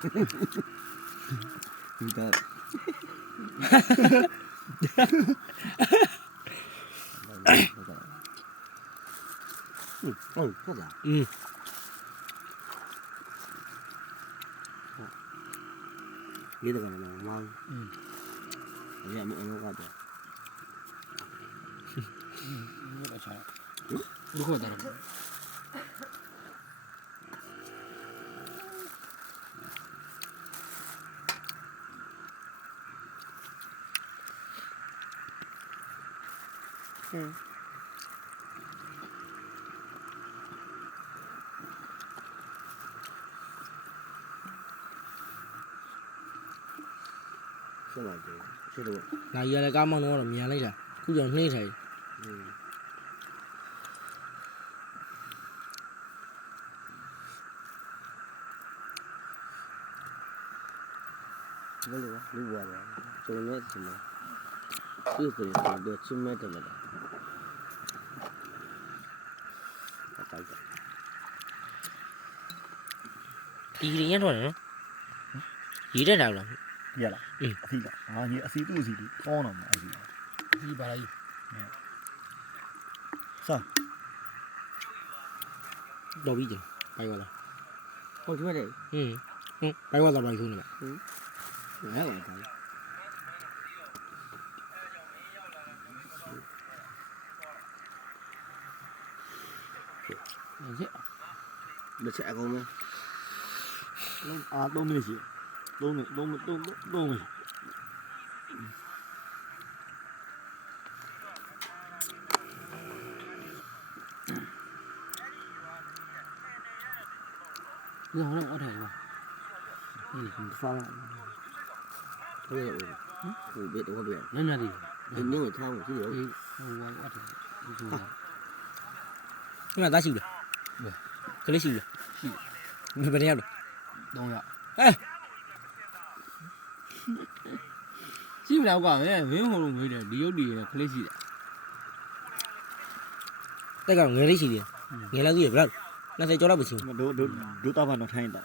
ဒီတော့ဟုတ်လားဒီတော့ကတော့မောင်းရမယ်အလုပ်ကတော့ ဟုတ်ချာဘုခေါ်တာ ဆက်လာတယ်ဆက်တော့ နိုင်ရလည်းကားမောင်းတော့မြန်လိုက်တာခုကြောင့်နှိမ့်ထိုင် ဘယ်လိုလဲလူပါလားကျုံနေတယ်မှာဒီဆိုရင်တော့ချင်းမဲ့တယ်လားအဲ့ဒါ ဒီရင်းထွက်တယ်နော်ရေးတက်တာလား ရလားအစီလားငါကြီးအစီသူ့အစီတူကောင်းတော့မှာအစီ ဒီပါလားကြီး စား တော့ပြီးကြပိုင်ပါလား ဟုတ်တယ် ပိုင်ပါလားပိုင်ဆုံးနေလား ဟဲ့ပါဒါလက်ချက်အကုန်မဲ လုံးအား3မိနစ်ရှိ3မိနစ်你好像我睇嘛，发了，我也我别我别，人家的，人家我看我是有，我睇，你看咋修的？可以修的，没白天了。တော့ရ 哎， ရှိမလားကွာမင်းဟိုလိုငွေတယ်ဒီရုပ်တွေခလေးရှိတယ် 这个我的修的，我那个也不了，那才叫他不修。都大盘都看到。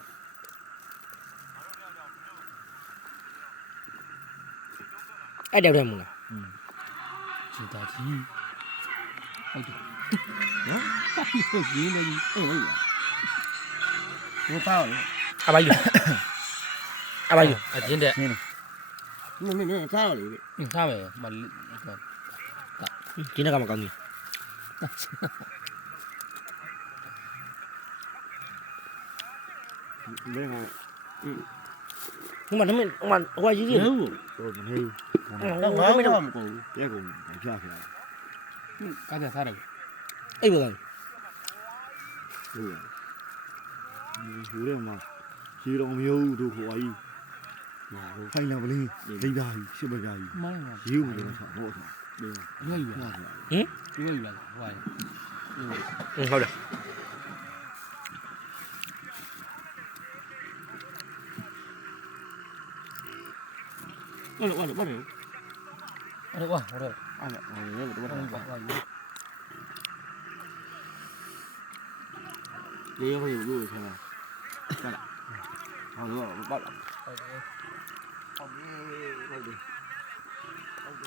爱聊天么了？ ချစ်တာကြီးဟုတ်တယ်နော်ဟုတ်ပြီလေအေးလေဘယ်ပေါ့လဲ 阿爸有，阿爸有， အတင်းတဲ့ 你啥了哩？ စားမယ်မ 今天干嘛搞你？没嘛，我有点，我没有。我没有，别给我骗骗。 ကားပြစားတယ် 哎不干，对。有点嘛，西龙没有都可以。ခိုင်လာပလင်းဒိဋ္ဌာကြီးရှစ်ပပြားကြီး မိုင်းပါ ရေးဦးကျွန်တော်ဟုတ်တယ် ရွေးယူလာ ဟုတ်တယ် ရွေးယူလာဟိုက 好的， 我အဲ့ကွာဟိုတော့ 俺也不多 ဟုတ်ပါ 少， ဟုတ် 你要会有路去吗？干了，好多我报了，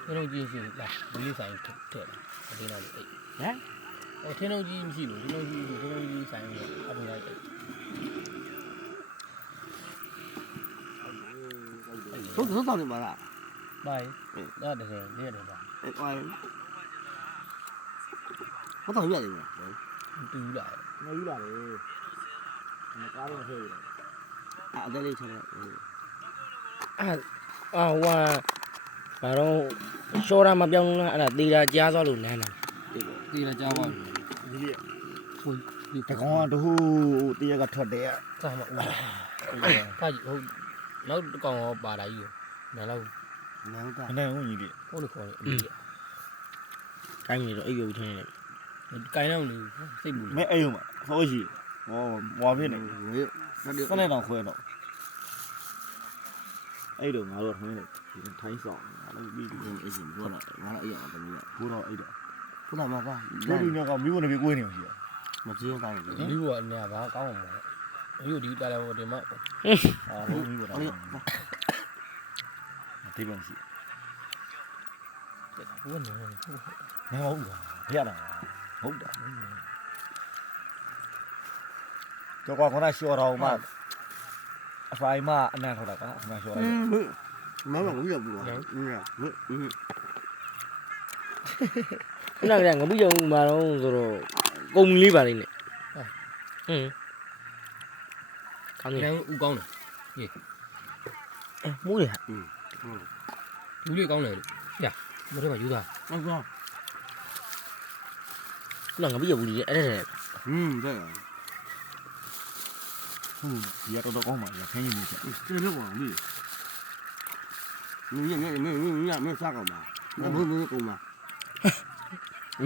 ထင်းလုံးကြီးရှိလာဒီလေးဆိုင်ထည့်တယ်အတင်းလိုက်အေးဟမ်ထင်းလုံးကြီးမရှိဘူးထင်းလုံးကြီးဆိုင်ပြီးအတင်းလိုက် 都到你妈了， ဘိုင်းတော့တကယ်လေးရတယ်ပါ 哎乖，我到远的了， တူးလာ ငါယူလာတယ်ကားတော့မထည့်ဘူး 啊，在那车了，我，ဘာတော့ရှော်ရမပြောင်းလားအဲ့ဒါသေးတာကြားသွားလို့နန်းတာ ဒီလာကြောက်ပါ ဒီလေ ဟိုဒီ တကောင်ကတဟိုတရကထွက်တယ် စားမဦးဖာကြီးဟုတ်နောက်တကောင်ရောပါလာကြီးနန်းလောက် 难干 မ，နိုင်ဘူးညီလေး ဟိုလိုခေါ်နေ ကိုင်းနေတော့အိပ်ရုပ်ထင်းနေတယ် ကိုင်းတော့လေစိတ်ဘူး မဲအဲ့ရုံမှာဟောရှိဟောဝါဖြစ်နေ 没有，那就 စနေတော့ခွဲတော့အဲ့တော့ငါတို့ထိုင်းနေထိုင်းဆောင်အဲ့ပြီးပြီး 也行不了，完了哎呀，怎么样？ ဘူးတော့အဲ့တော့ 不那么干， လူလူနဲ့ကမြို့နေပြီးကိုင်းနေရှိရ 我直接干了， ဒီလိုကနေဘာကောင်းမှာလဲဒီဒီတာလည်းဟိုဒီမှာ အာဟုတ်ပြီတော့ 哎呦， ဒီပြန်ရှိ ဘုန်းနေ မဟုတ်ဘူးဖျက်တာဟုတ်တယ်ကြောကွာခဏရှော်တော်မှအဖိုင်မအနံ့ထောက်တာကခဏရှော်လိုက် 妈妈我也不管，嗯， ခုနကငါမှုကြောင်မှာတော့ဆိုတော့ကုံလေးပါလိမ့်နဲ့ကောင်းနေ ဒီတိုင်းဦးကောင်းတယ် မိုးတယ်ဟာ လူလေးကောင်းတယ်ရမတော့ယူတာ 我说， ခုနငါမှုကြောင်ဘူးလေအဲ့ဒါ 嗯，这个， ဟုတ်ဒီကတော့ကောင်းပါလားခင်းရည်နေချက် 这是广绿，没有啥搞嘛，那不是搞嘛，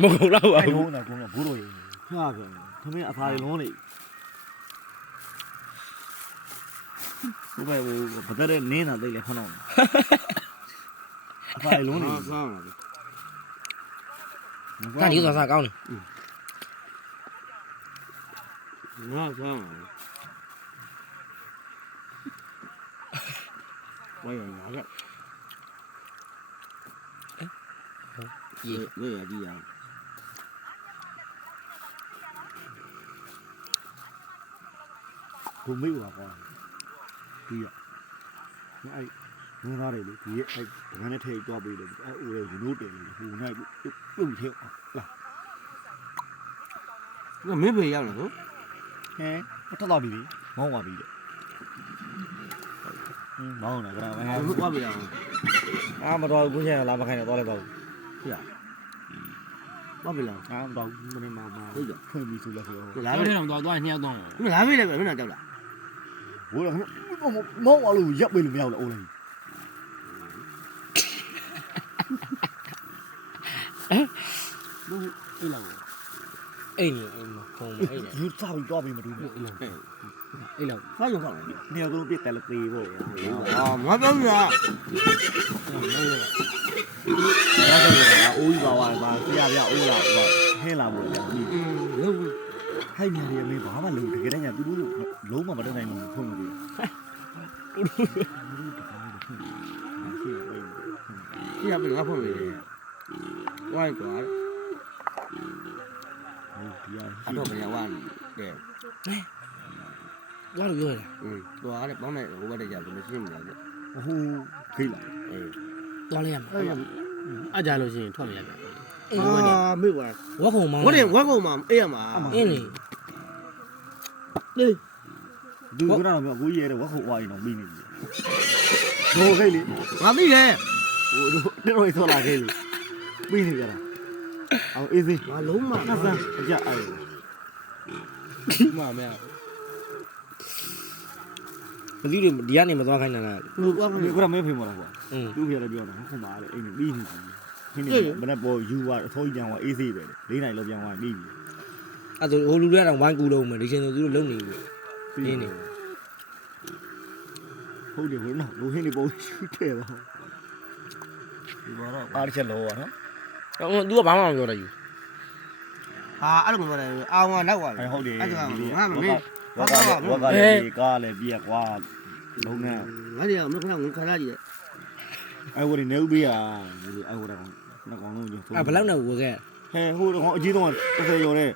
မဟုတ်တော့ပါ အဲ့ ဘူး ဘုန်းကဘိုးတော်ရေဖျားပြန်သမင်းအဖာရီလုံးနေဘုပဲဘဒတဲ့နင်းတာသိလေခဏအောင်အဖာရီလုံးနေ 啥了？ ကဒီသွားစားကောင်းတယ် 那啥了？我也拿着，我也这样。 ဘုံမေးပါကွာဒီရအဲ့ငါးရတယ်လေဒီအဲ့ငါနဲ့ထိတ်သွားပြီးတယ်အဲ့ဦးရဲ့ယူနိုးတယ်လေဟိုနိုင်ပြုတ်ထဲလာ 那没不一样了都。 ဟဲတက်တော့ပြီလေမောင်းသွားပြီတဲ့မောင်းတာကလည်း 我不一样。 အာမတော်ဘူးချင်းလာမခိုင်းတော့သွားလိုက်ပါဦး 我不一样。 အာမတော်ဘူးမနေမှာပါ 对的。 ဖွင့်ပြီးဆိုလဲဆိုတော့ 这 လာ 哪 ပဲ 位？ တော့သွားညှောက်တော့ 你哪位来？没哪叫了？ ဘိုးကမောက်အောင်လို့ရပ်ပေးလို့မရဘူးလားအိုးလေး အေးလာ အိမ်နေအိမ်မဖုံးမအိမ်နေ ယူစားပြီးတော့ပြီးမတူဘူး အေးလာဖားရုံဖောက်တယ် နေရာကုန်ပြစ်တယ်လို့ပေးဖို့ အာငါပြောပြာ အိုးကြီးပါပါဆရာပြအိုးလာဟင်းလာဖို့ကြာပြီ လုံး ဟိုက်နေရတယ်မင်းဘာမှလုံးတကယ်တမ်းညာသူတို့လုံးမမတက်နိုင်ဘူးဖုန်းလို့ ပြပြငါဖောက်နေတယ်ဝိုင်းကွာ ဒီဟာ အတော့မရဝါနေတယ် ဝါလို့ပြောရ တွားတယ်ပေါင်းနေဟိုဘက်တည်းကြလို့မရှိမလား ဟိုခိလာ အေး သွားလိုက်ရမှာအကြလို့ရှိရင်ထွက်မရဘူးအိမ် အာမေ့ပါ ဝက်ခုံမောင်း ဝတ်ကုန်မှာအေးရမှာ အင်းလေ သူကတော့ကိုကြီးရဲဝက်ခုဝါရင်တော့ပြီးနေပြီဟိုခိလေ ငါသိတယ် ဟိုတို့ဆောလာခိလေပြီးနေကြတာအောင်အေးစေး ငါလုံးမ နတ်ဆန်းအကြအဲ့ မမရ ဘလူးတွေဒီကနေမသွားခိုင်းတာလား ဘူးကွာ ဒီကရမဲဖိမလားကွာ อืม သူ့ပြလည်းပြောတာဟုတ်ပါလေအိမ်ပြီးနေပြီခင်းနေဘယ်နဲ့ပေါ်ယူသွားအသောကြီးပြန်သွားအေးစေးပဲ၄နိုင်လောက်ပြန်သွားပြီးပြီ အဲ့ဒါဟိုလူတွေကတော့ဝိုင်းကူလုံးမယ်ဒီချိန်ဆိုသူတို့လုံနေပြီပြင်းနေ ဟုတ်တယ်ဘယ်နော်လူဟင်းနေပေါ်ရှူတယ်ပါ ဒီဘောတော့ အားတစ်ချက်လောပါနော် တော့ तू ကဘာမှမပြောတတ်ဘူး ဟာအဲ့လိုမျိုးလည်းအောင်ကနောက်ပါလေ ဟုတ်တယ် အဲ့ဒါငါမမေး ဝက်ကလည်းကားလည်းပြက်ကွာလုံးနဲ့ ငါလည်းမခဏငခဏကြီး အဲ့ဝရနေဥပေးရအဲ့ဝရကောင်နှစ်ကောင်လုံးကျ အဲ့ဘယ်လောက်နဲ့ဝယ်ခဲ့ ဟဲဟိုကောင်အကြီးတော့30ကျော်တဲ့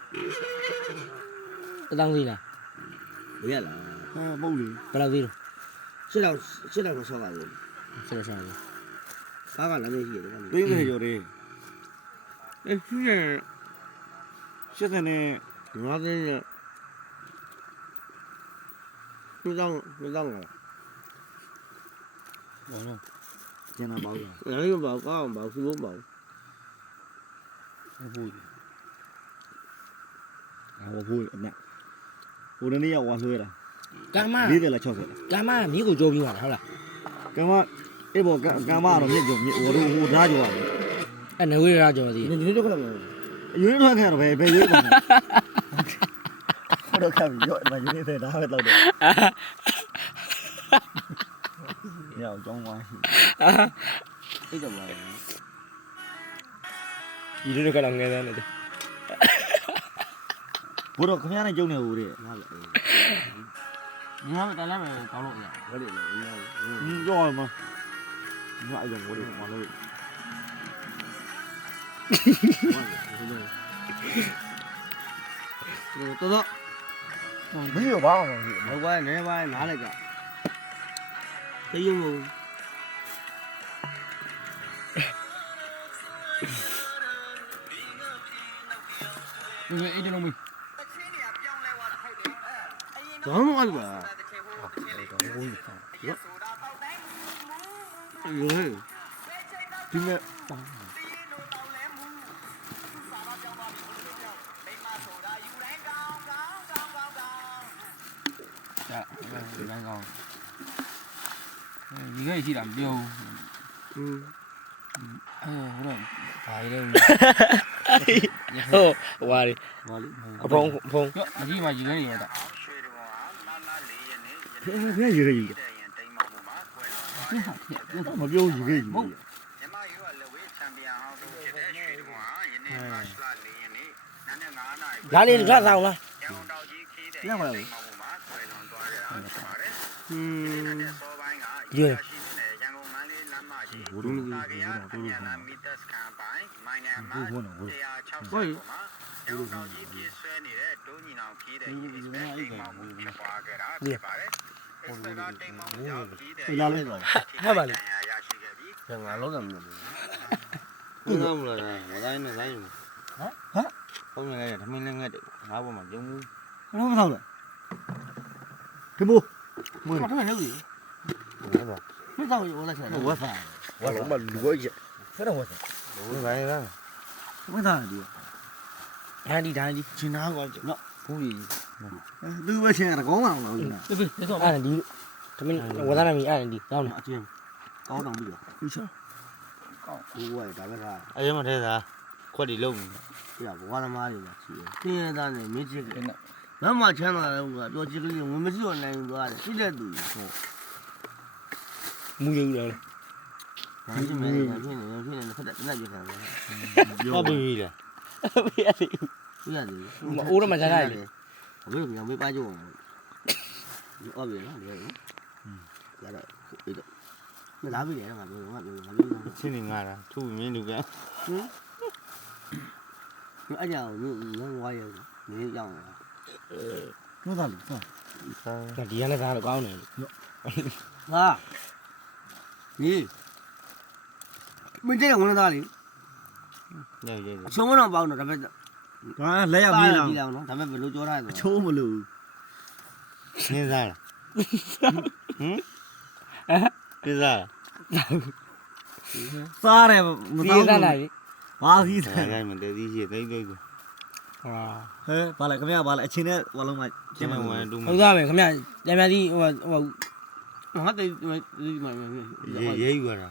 အတောင်းသေးလား ဘယ်ရလား ဟဲပုတ်လေ ဘယ်လောက်သေးလို့ ရှစ်လောက်ဆောက်ပါဘူး ဆက်လို့ရှာတယ် ကားကလည်းမရှိရတယ် 30ကျော်တဲ့ အဲ့ရှိရ 80နဲ့ ငါသိနေမတောင်းလား ဘောနော်ကျန်တာပေါ့ ငါလည်းဘာကောင်းဘာစုဖို့ပါ ဘူးဟိုဘူးအမြဟိုနေ့ရောက်ဝါဆွဲတာ ကမ္မ 40လား60လား ကမ္မမြေကိုကြိုးပြီးပါလားဟုတ်လား ကမအေးဘောကမတော့မြစ်ကြုံမြစ်ဟိုဟိုဓာကြော်ရတယ် အဲ့နဝေးရကြော်သေး ဒီနေ့တော့ခဏမ ရွေးထွက်ခဲ့တော့ဘယ်ရွေးကုန်လဲတော့ခါပြီးရောမရွေးတဲ့ဒါပဲတော့တယ်ညောင်ကြောင်းဝိုင်း အဲ့တော့ပါ ဒီလိုကတော့ငယ်သားနေတယ် ဘိုးတော့ခမရနဲ့ကျုံနေဟိုတဲ့ ငါလည်း ငါတလည်းပဲကောင်းလို့ရ ဟုတ်တယ်နော် ကြောက်မှာငါအဲ့လိုဘိုးတွေမလို့ တော် မင်းရောဘာမှမဖြစ် ဘဝနဲ့ဘာနားလိုက်ကြတယုံမ ဒီအိမ်တလုံးမီး ဘာမှမဟုတ်ပါဘူးဟဲ့ ဒီမဲ့ ကြာဒီတိုင်းကောင်းဒီကိရှိတာမပြောဘူး ဟိုတော့ဘာလဲ ဟုတ်ဟွာလေ ဘာလဲ အဖုံဖုံ ကြောမကြီးမှကြီးနေရတာ ဖះရေရေမပြောရေရေ ဟုတ် မြမရိုးကလက်ဝဲချန်ပီယံဟောင်းဆုံးဖြစ်တဲ့ရွှေတုံးဟာယနေ့မတ်လ4ရက်နေ့နာနဲ့9နာရီ လာလေလှဆောင်လား ရန်ကုန်တောင်ကြီးခီးတဲ့တိမ်မောင်မှာဆွဲလွန်သွားတဲ့အားဖြစ်ပါတယ်။ဒီနေ့စောပိုင်းကရရှိနေတဲ့ရန်ကုန်မန္တလေးလမ်းမကြီး ဘိုးတို့ တာကရအညာနာမီတာစကန်ပိုင်းမိုင်ငံမှာ160မှာရန်ကုန်တောင်ကြီးပြည့်ဆွဲနေတဲ့ဒုံညီနောင်ခီးတဲ့ဒီစပက်တိမ်မောင်မှုဖြစ်ပွားခဲ့တာဖြစ်ပါတယ်။ဒီစပက်ကတိမ်မောင်ကြောင့်ခီးတဲ့ လာလဲတော့ ဟဲ့ပါလေရရှိခဲ့ပြီ။ ငါလုံးတယ်မလို့ဘူးငါမလားမတိုင်းနဲ့တိုင်းဟမ်ဟမ်ဘုံငယ်ထမင်းလည်းငက်တယ်ငါဘောမှာကျုံဘူး ဘာမှမထောက်လားဒီမို့မွေး ဘာထမင်းလုပ်ကြီးမတော့ရောလိုက်ချင် ဝတ်စားဝတ်လုံးမလူရဖဲတော့ဝတ်စား ဘူးဘာလဲ ဝတ်စားဒီ ဒန်ဒီဒန်ဒီ ချင်းနာကွာနော် ဘူးကြီး ဟ သူပဲချင်းတကောင်းအောင်လို့ ဒီဆော အဲ့ဒါဒီသမင်းဝါသနာမီအဲ့ဒါဒီတောင်းနေ အချင်းကောင်းတောင်ပြီးတော့ ပြီးချော ဘူးဝဲဒါပဲလား အရင်မထဲသာခွက်တီလုံးနေ ပြဘဝသမားတွေမှာရှိတယ်။တင်းရသားနဲ့မြစ်ချစ်ကမမချမ်းသာတယ်ကပြောချစ်ကလေးဝင်မရှိတော့နိုင်သွားတယ်ရှိတဲ့သူဟုတ် မူရူတယ် ။ဘာဖြစ်မလဲဖြစ်နေခက်တဲ့လက်ပြခံတယ် ဟုတ်ပြီလား ပြရတယ် ။ပြရတယ် မအိုးတော့မချမ်းသာလေ ။ဘယ်လိုညမေးပါကြအောင်။ဟုတ်ပြီနော်ဒီလို။ရတော့ဒီတော့မလာပြီလေငါပြောငါပြော ချင်းနေငါတာသူ့မြင်းလူက အဲ့ကြောင့်ငါဝါရနေရောက်လာ ဟုတ်သားလို့ ဒီကလည်းစားတော့ကောင်းတယ် ။ဟာဒီမင်းတဲ့ဝင်သားလေ ရဲရဲ အချုံတော့ပေါင်းတော့ဒါပေမဲ့ ဟာလက်ရောက်ပြေးလာ ကြည့်အောင်နော်ဒါပေမဲ့ဘယ်လိုကြောထားလဲ ချိုးမလို့နင်းစားလားပြေးစား စားတယ်မ ဒီ သော ကလာပြီ ဘာကြီး လား လဲ အဲ့ဒါမှတည်းကြီးရှိသိသိကို ဟာ ဟဲ့ဘာလဲခင်ဗျာဘာလဲအချင်းနဲ့ဘာလုံးမ ကျင်းမဝင်တူမ ဟုတ်သားပဲခင်ဗျပြန်ပြန်ဒီဟို ငါတေးဒီမှာ ရဲယူရတာ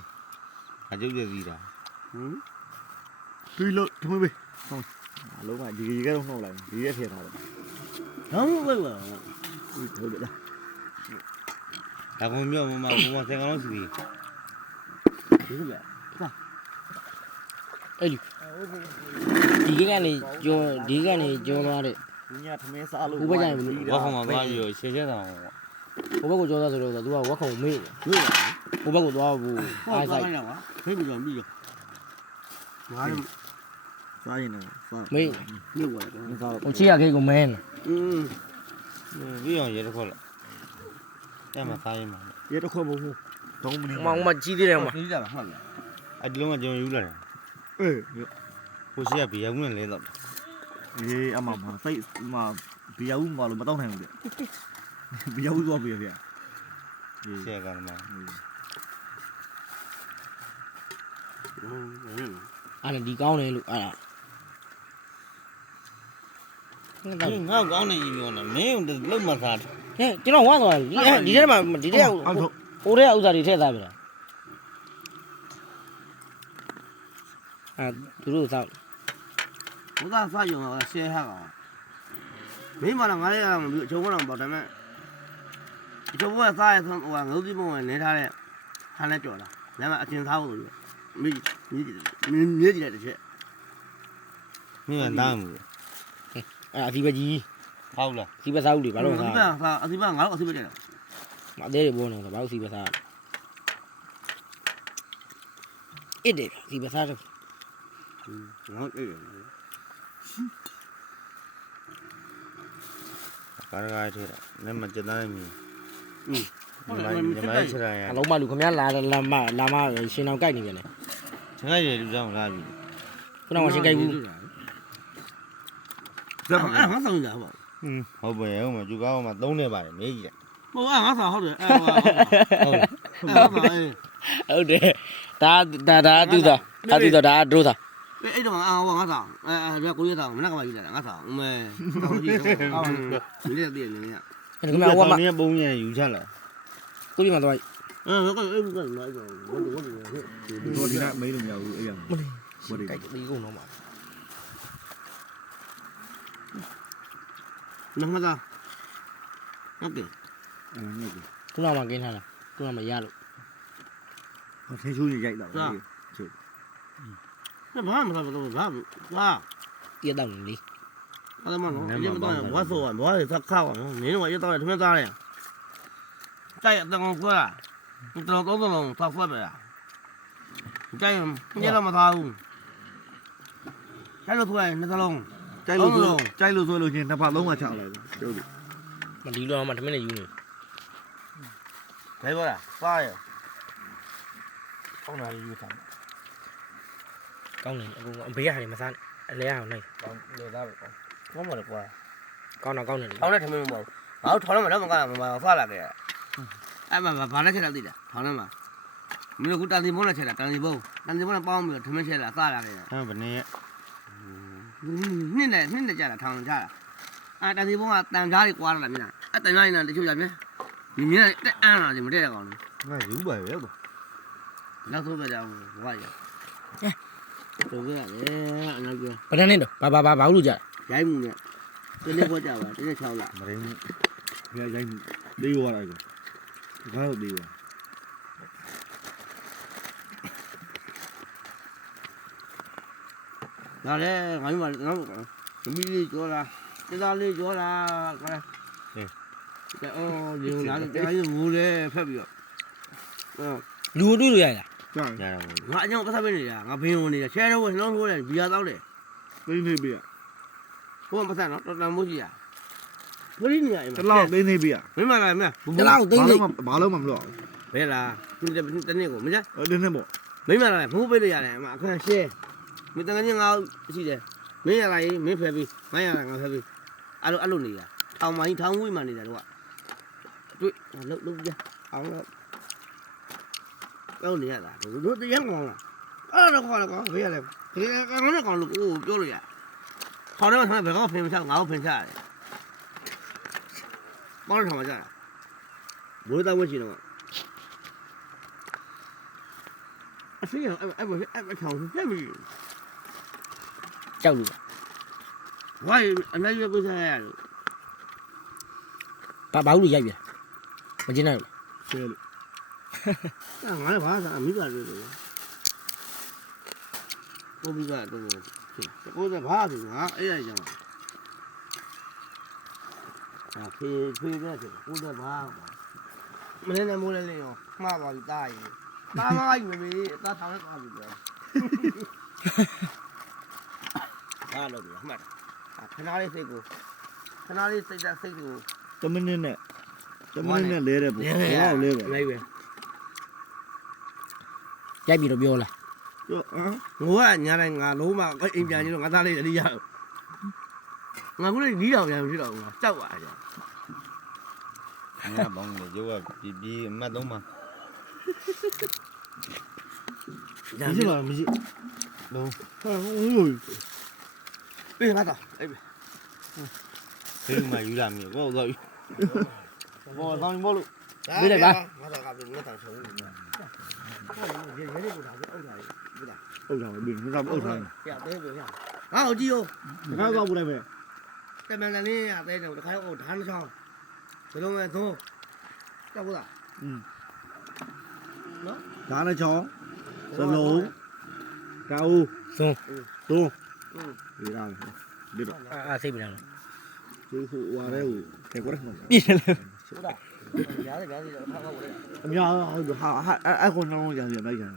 အကျုပ်ကျပြီးတာ ပြီးလို့ထမပေးဟုတ်အလုံးမဒီကြီးကတော့နှောက်လိုက်ဒီရက်ထည့်ထားတယ် ဟုတ်ကဲ့ပါ ဟုတ်တယ်လား ဒါကောင်မြော့မမဘုံဆယ်ကောင်လို့စီ ဒီကဲ ဒီကနေကျော်ဒီကနေကျော်သွားတဲ့ ဒီညထမင်းစားလို့ ဝက်ခုံမှာသွားပြီးတော့ရှင်းရှင်းဆောင် ဟိုဘက်ကိုကျော်သွားဆိုတော့သူကဝက်ခုံမေး တွေ့ပါ ဟိုဘက်ကိုသွားဘူး ဟုတ် အား ပါ ဆိုင် လားဖိပြီးတော့ပြီးရောငါလည်း စားရင်လည်းစား မေး မြုပ်သွားတယ် စား ဟိုချီရခေကိုမင်း ပြီးအောင်ရဲတစ်ခွက်လိုက်အဲ့မှာစားရင်မှာ ရတော့ခွမဟုတ်တော့မနေ မောင်မကြီးသေးတယ်မှာ ပြီးတာဟုတ်လား အဲ့ဒီလုံးကကျွန်တော်ယူလာတယ် အေး ဟိုရှိကဘေးရောက်နေလဲတော့ အေးအမမစိတ်မဘီယာဦးမလို့မတော့နိုင်ဘူးတဲ့ဘီယာဦးသွားပြီဗျာအေး ရှက်ကလည်းမ အဲ့ဒါဒီကောင်းတယ်လို့အဲ့ဒါ ငါကောင်းနေကြီးပြောနေမင်းလုံးမစား ဟဲ့ကျွန်တော်ဝါသွားပြီဒီထဲမှာဒီထဲဟိုထဲဥစ္စာတွေထည့်သားပြီလားသူတို့စောက် ဘုရားဖတ်ရုံကဆဲဟာကောင်မင်းမလာငါလည်းမပြီးအချုံကတော့ပေါ့ဒါပေမဲ့အချုံကစားရဆုံးဟိုငုတ်တိပုံဝင်နေထားတဲ့ဟာနဲ့ကြော်တာဒါမှအချင်းသားလို့မိမြည်ကြည့်တဲ့တစ်ချက် မင်းကသားမှု အဲ့အစီပဲကြီး ဟုတ်လား စီပဲစားဦးလေဘာလို့စား အစီပါငါတို့အစီပါတဲ့ မအသေးတွေပေါ်နေတော့ဘာလို့စီပဲစားအဲ့တယ်စီပဲစားတော့ ငါအေး ကာရကားထဲနဲ့မကြတဲ့မင်း ဟုတ် ညီ တယ် မချစ်ရရ အလုံးမလူခမရလာမရှင်အောင်ကြိုက်နေပြန်တယ် ချင်ရလူကြောင့်လာပြီ ခုနကရှင်ကြိုက်ဘူး ဒါမှငါဆောင်ကြပါ ဟုတ်ပါရဲ့ဟုတ်မှာကျူကားမှာ3နေပါတယ်မေးကြီး ဟိုငါဆောင်ဟုတ်တယ်အဲ့ဟုတ်ပါအေး ဟုတ်တယ်ဒါသူသာဒါသူသာဒါဒရိုးသာ အဲ့တော့ငါဆောင်ပြကိုရဆောင်မနက်ကမှယူလာတာငါဆောင်အမေဟိုကြီးအော်ဒီလက်တည်းနေနေ အဲ့ဒါကမှဟိုမှာ နင်းပုံရယူချလာ ကိုကြီးမှသွား ဟုတ်ကဲ့အဲ့ဒါလိုက်တော့ဝတ်ဝတ် တော့ဒီကမေးလို့မရဘူးအေးရမလေးဘာတွေ ကြိုက်ဒီကုန်တော့မှာ နမသာဟုတ်တယ် ခုနကမှกินထားတာခုနကမှရလို့ ထင်းချိုးနေရိုက်တော့ ဘာမှမလုပ်တော့ဘာဘာ ပြတ်တော့နေလေ အဲ့ဒါမှနော်ဒီမှာတော့ဝါဆိုဘာလဲသက်ခါပါနော်နင်းတော့ရတော့ထမင်းသားတယ်တိုက်အတန်ကွာတော်တော်လုံးဖတ်ဖတ်ပဲတိုက်ညတော့မသားဘူးအဲ့လိုဆိုရင်နှစ်လုံး ကြိုက်လို့ဆိုလို့ချင်းနှစ်ဖက်လုံးမှချလိုက်တယ်ကျုပ်တို့ မဒီလိုမှထမင်းနဲ့ယူနေ ဘယ်ပါလားစားရ ကောင်းတာလေးယူထားကောင်းတယ်အကုန်အဘေးရတယ်မစားနဲ့အလဲရအောင်နိုင် ကောင်းလေသားပဲကောင်းပါလေကွာ ကောင်းတော့ကောင်းတယ်လေ ထောင်းတဲ့ထမင်းမပေါ့ငါတို့ထောင်းတော့မကမဖလာခဲ့အဲ့မှာဘာလဲချက်လာသိတာထောင်းထဲမှာမင်းတို့ကတန်စီဘုံနဲ့ချက်တာတန်စီဘုံနဲ့ပေါင်းပြီးတော့ထမင်းချက်လာစားလာခဲ့ ဟမ်ဗနေ နှစ်နဲ့ကြာတာထောင်းကြတာ啊，但是我话单家的刮了没呢？啊，单家呢，你就啥没？你明天再按上就没这个了。 ငါယူပါပဲကွာ 那都在家我话也。都这样，那个 ဗဒန်းနဲ့တော့ဘာလို့ကြလဲ ရိုက်မှုနဲ့ဒီနေ့ပေါ်ကြပါဒီနေ့6လ မရင်းဘယ်ရိုက်လေးရောလိုက်ကောဘာလို့လေးရော ဒါလည်းငါတို့ကငါသမီးလေးကြောလားကျသားလေးကြောလားကွာအော်ဒီလာတယ်ဒီငိုလေဖက်ပြီးတော့ လူကိုတွေ့လို့ရလား ကြာ ရတာပေါ့ ငါအကြောင်းကစားပေးနေတာငါဘင်းဝင်နေတာချဲတော့နှလုံးထိုးတယ်ဘီယာတောင်းတယ် သိနေပြီ ဘုံမဆန်တော့တော်တော်မိုးကြီးရဘယ်နေရအိမ် တလောက်သိနေပြီ မင်းမလာမင်း တလောက်သိသိ ဘာလို့မမလို့ ဘယ်လားဒီတနေ့ကိုမကြ ဒီနေ့ပေါ့ မင်းမလာဘူးပေးလို့ရတယ်အမအခန်းရှဲမင်းတကယ်ငါရှိတယ်မင်းရလာရင်မင်းဖယ်ပြီးမင်းရလာငါဖယ်ပြီးအဲ့လိုနေတာထောင်မကြီးထောင်ဝေးမှနေတာတော့တွေ့လုံးကြအောင်တော့နေရတာတို့တရားကောင်းလားအဲ့တော့ခေါ်တော့ဘေးရလဲဒီကောင်းနဲ့ကောင်းလို့ကိုပြောလို့ရခေါ်တော့ဆန်းဘယ်ကောဖင်မချငါ့ကိုဖင်ချရတယ်ဘောတော့ထောင်မကြတာဘိုးတော်ဝှချင်တော့အဖေအဲ့ထောင်ပြက်ပြီ ကြောက်လို့ ဝိုင်းအနိုင်ရကိုစားရတယ် ဘာလို့ရိုက်ပြမကျင်းနိုင်ဘူး ဆဲလို့ ငါလည်းဘာသာအမိပါတယ်လို့ကိုမိကတော့ကိုယ်ကဘာဆိုငါအဲ့ရကြောင်ဖေးတဲ့ကိုယ်ကဘာမင်းနဲ့မိုးလဲလေရောမှားပါပြီတားရီတားငါ့ယူပြီအသားထောင်နဲ့သွားပြီပြောဘာလို့လဲမှတ်ခဏလေးစိတ်ကိုခဏလေးစိတ်တဲ့စိတ်ကို တမင်းနဲ့လဲတယ်ပေါ့ဘာလို့လဲပဲ လိုက်ပဲ ရိုက်ပြီးတော့ပြောလား ငိုကညာတိုင်းငါလုံးမအိမ်ပြန်ကြီးတော့ငါသားလေးတတိယငါခုလေးနီးတော်ပြန်ဖြစ်တော့ငါကြောက်ပါကြ ငါဘောင်းလေရုပ်ကပြီးအမှတ်သုံးပါ မရှိပါမရှိ လုံး ဟာဟို ပေးငါသားအဲ့ပဲ ဖေးမှယူလာမြေကိုတော့ဘောတောင်းဘောလို့ ငါသားကပြင်ငါသားဆုံးနေတယ်ရေရေကိုဒါဆိုအုပ်ထားပြီဒါ အုပ်ထားပြီငါကအုပ်ထားတယ် ပြသေးပြီဟာငါ့ကိုကြည့်ဦး ငါကောက်ပလိုက်ပဲ တမန်လေးရသေးတယ်တခါတော့ဓာတ်ချောင်းဘယ်လိုလဲသုံးကြောက်ဘူးလား ဒါနဲ့ချောင်းစလုံးကောက် သုံး သုံးဒီလားဒီတော့ အာစိတ်ပြန်လား ဒီဟိုဟာရဲကိုတေကွက်မှာ ပြည့်တယ် ဟုတ်လားရတယ်တော့ထားကောက်တယ် အများဟာအဲ့ခုနှလုံးကြံပြန်လိုက်ကြတယ်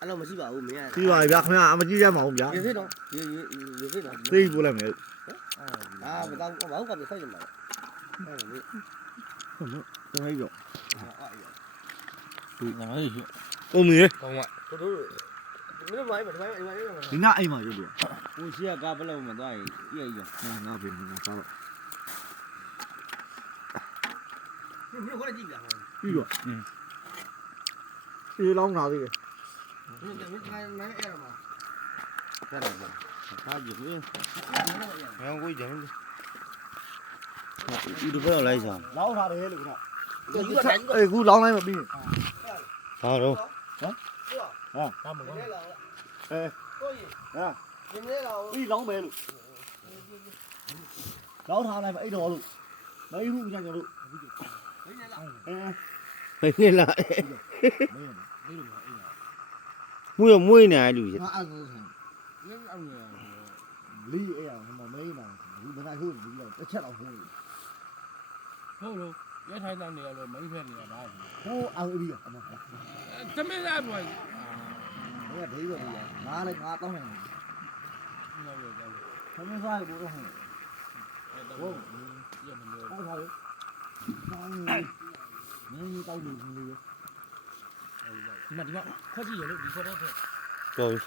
အဲ့လိုမရှိပါဘူးမင်းရ ပြီးပါဗျာခင်ဗျာအမကြည့်ရမအောင်ဗျာ ရေသေးတော့ရေသေးတော့ သိပို့လိုက်မယ် အာဘာလို့ကပြဆိုင်နေမှာအဲ့လို ဟုတ်နော်တမိုင်းပြော ငါတို့ရှိ အုံးမီ ကောင်းက တို့မင်းမိုင်းမမိုင်းအိမ် ဒီနာအိမ်မှာရုပ်ပြ ကိုရှိကကားပလောက်မသွားရင်ပြည့်ရ ငါပြင်ငါစားတော့ မင်းခေါ်ကြည့်ပြ ပြီးတော့ဒီလောင်းလာသေးတယ် မင်းနိုင်အဲ့ရမှာ ဆက်တယ်ဟာကြည့်ဘူးငါကိုကြတယ်ဒီတော့ဘယ်လိုက်စား လောင်းထားတယ်လို့ခင်ဗျာ ယူတာယူ အေးခုလောင်းလိုက်မပြီး ဟာတော့ ဘာမကောင်း အဲ ကိုကြီး ဟာ ဒီနေ့တော့ ပြီးလောင်းမယ်လို့လောင်းထားလိုက်မအဲ့တော်လို့မအေးဘူးကြာကြလို့ ဒီနေ့လား အဲ ဘယ်နဲ့လာမွေးနေလူကြီး ငါအဲ့ဒါဆန် မင်းအောင်ရ လီအေးအောင်မမေးနိုင်ဘူးဘယ်နဲ့ဟုတ်ဒီတော့တစ်ချက်တော့ဟိုး ဟုတ်လို့ရထိုင်တန်းနေရလို့မိဖက်နေရတာ ဟိုးအောင်ပြီးအမ တမင်သားပွား ဘယ်ကဒိတော့ငါလည်းငါတောင်းနေတယ်ခမင်းစားဘူးတော့ဟိုး ဟုတ်ရမလို့ အဲ့ဒါလေမင်းတောင်းနေဘူးလေ ဒီမှာခွက်ကြည့်ရလို့ဒီခွက်တော့တဲ့ တော်ပြီ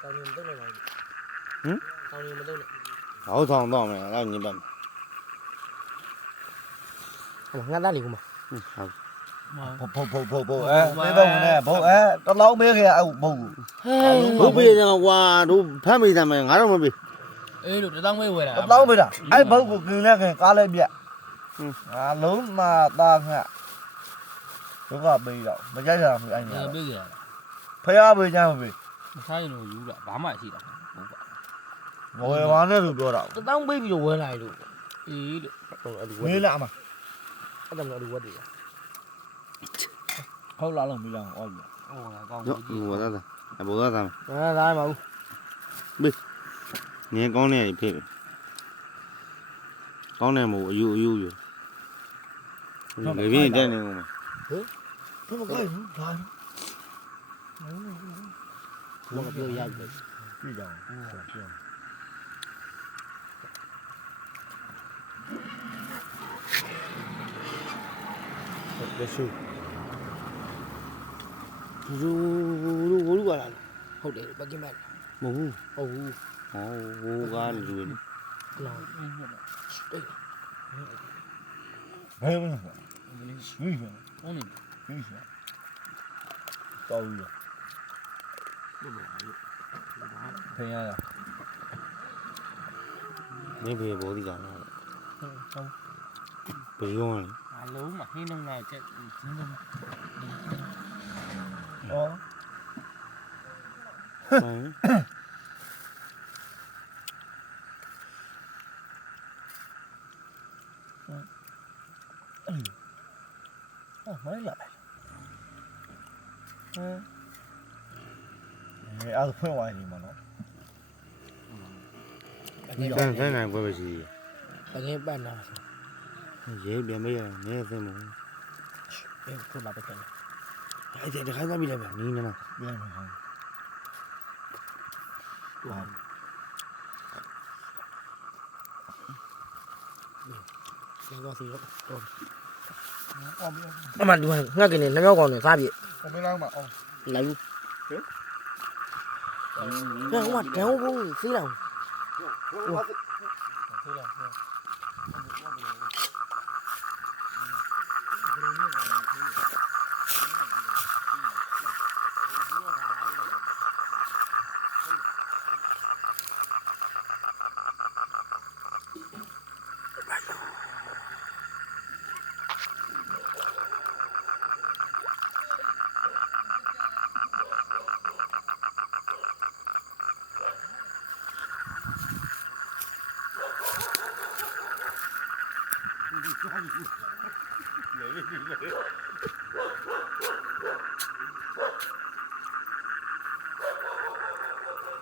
တောင်းနေမတော့လိုက်ပါဘူး ဟမ် တောင်းနေမတော့လိုက် ဟောဆောင်တော့မယ်တော့ညင်ပါမယ် ငါသားလေးကူမ ဟုတ် ဘုတ်အဲသေတော့နေဘုတ်အဲတလောင်းမေးခဲ့အောက်ဘုတ် ဘုတ်ပေးတယ်ကွာတို့ဖမ်းမိတယ်မယ်ငါတော့မပေး ဟ အေးလို့တသောင်းဝဲဝဲတာ တောင်းပေးတာအဲ့ဘုတ်ကိုกินလဲခင်ကားလဲပြက်လုံးမသားခက်ဒုက္ခပေးတော့မကြိုက်တာဘူးအဲ့ ငါ ညာ ပြေးကြ ဖျားပေးချမ်းမပေး မစားရင်တော့ယူတာဘာမှရှိတာဟုတ်ပါ ဘဝဘာနဲ့သူပြောတာ တသောင်းပေးပြီးတော့ဝဲလာလို့ အေးလို့ ဟုတ်အဲ့ဒီဝ မေး က် လာအမ အဲ့ဒါမျိုးအဲ့ဒီဝက်တွေ ဟုတ်လားလုံးမေးလာအောင်ဩပြီ ဟောလာကောင်း ရောဘောသားသားဘောသားသား အာဒါမှမဟုတ် ငင်းကောင်းနေပြီဖေးကောင်းနေမို့အယူလေပြင်းတက်နေဦးမှာ ဘယ်မကိုက်ဘူးဒါ ဘောကပြောရပြီ ကြည့်ကြအောင်ပြော လက်ရှိဘူးကလာဟုတ်တယ်ပကင်မတ် မဟုတ်ဘူး ဟုတ်ဘူး ဟောဟိုကားလူနေ လောင်း ဘယ်မလဲရွေးပြန် ဟုတ်နေ ရွေးပြန်တော်ပြီဖင်ရရ နေဖေဘောဒီကလာ ဟုတ် ဘယ်ရောလဲ အလုံးမဟင်းလုံးလိုက်ချက်ချင်းချင်း ဩ ဟမ် မိုင်းလာအဲ့ဒါဖွင့်သွားနေမှာနော် တန်းနိုင်ပွဲပဲရှိ ပကင်ပတ်နာ ရဲပြန်မေးရနေစင်းမ အေးခုလာပကင် အဲ့ဒီတခါသားပြီလေဗျနီးနေလား ပြန်မှာဟုတ် လောင်းစီတော့ အော်ပြန် အမှဒီမှာငှက်ကနေနှမြောက်ကောင်နဲ့စားပြည့် ဘယ်လောက်မှာအော် လာယူဟဲ့ဟိုမှာတန်းဘူးစီးလောင်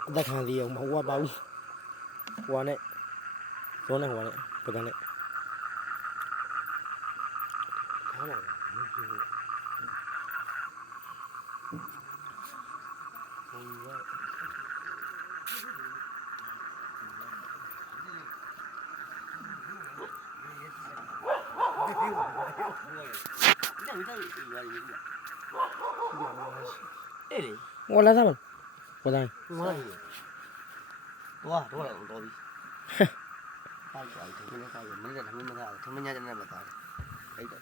အသက်ခံလေးအောင်မဟုတ်ပါဘူးဟိုနဲ့ဇောနဲ့ဟိုနဲ့ပကံနဲ့ခါလာဟိုလာစားမဟိုတိုင်း ဟိုမှာတော့တော့ပြီဖိုက်သွားတယ်ဒီနေ့ကမင်းကသမင်းမသားသမင်းညတဲ့နဲ့မသားအဲ့ဒါ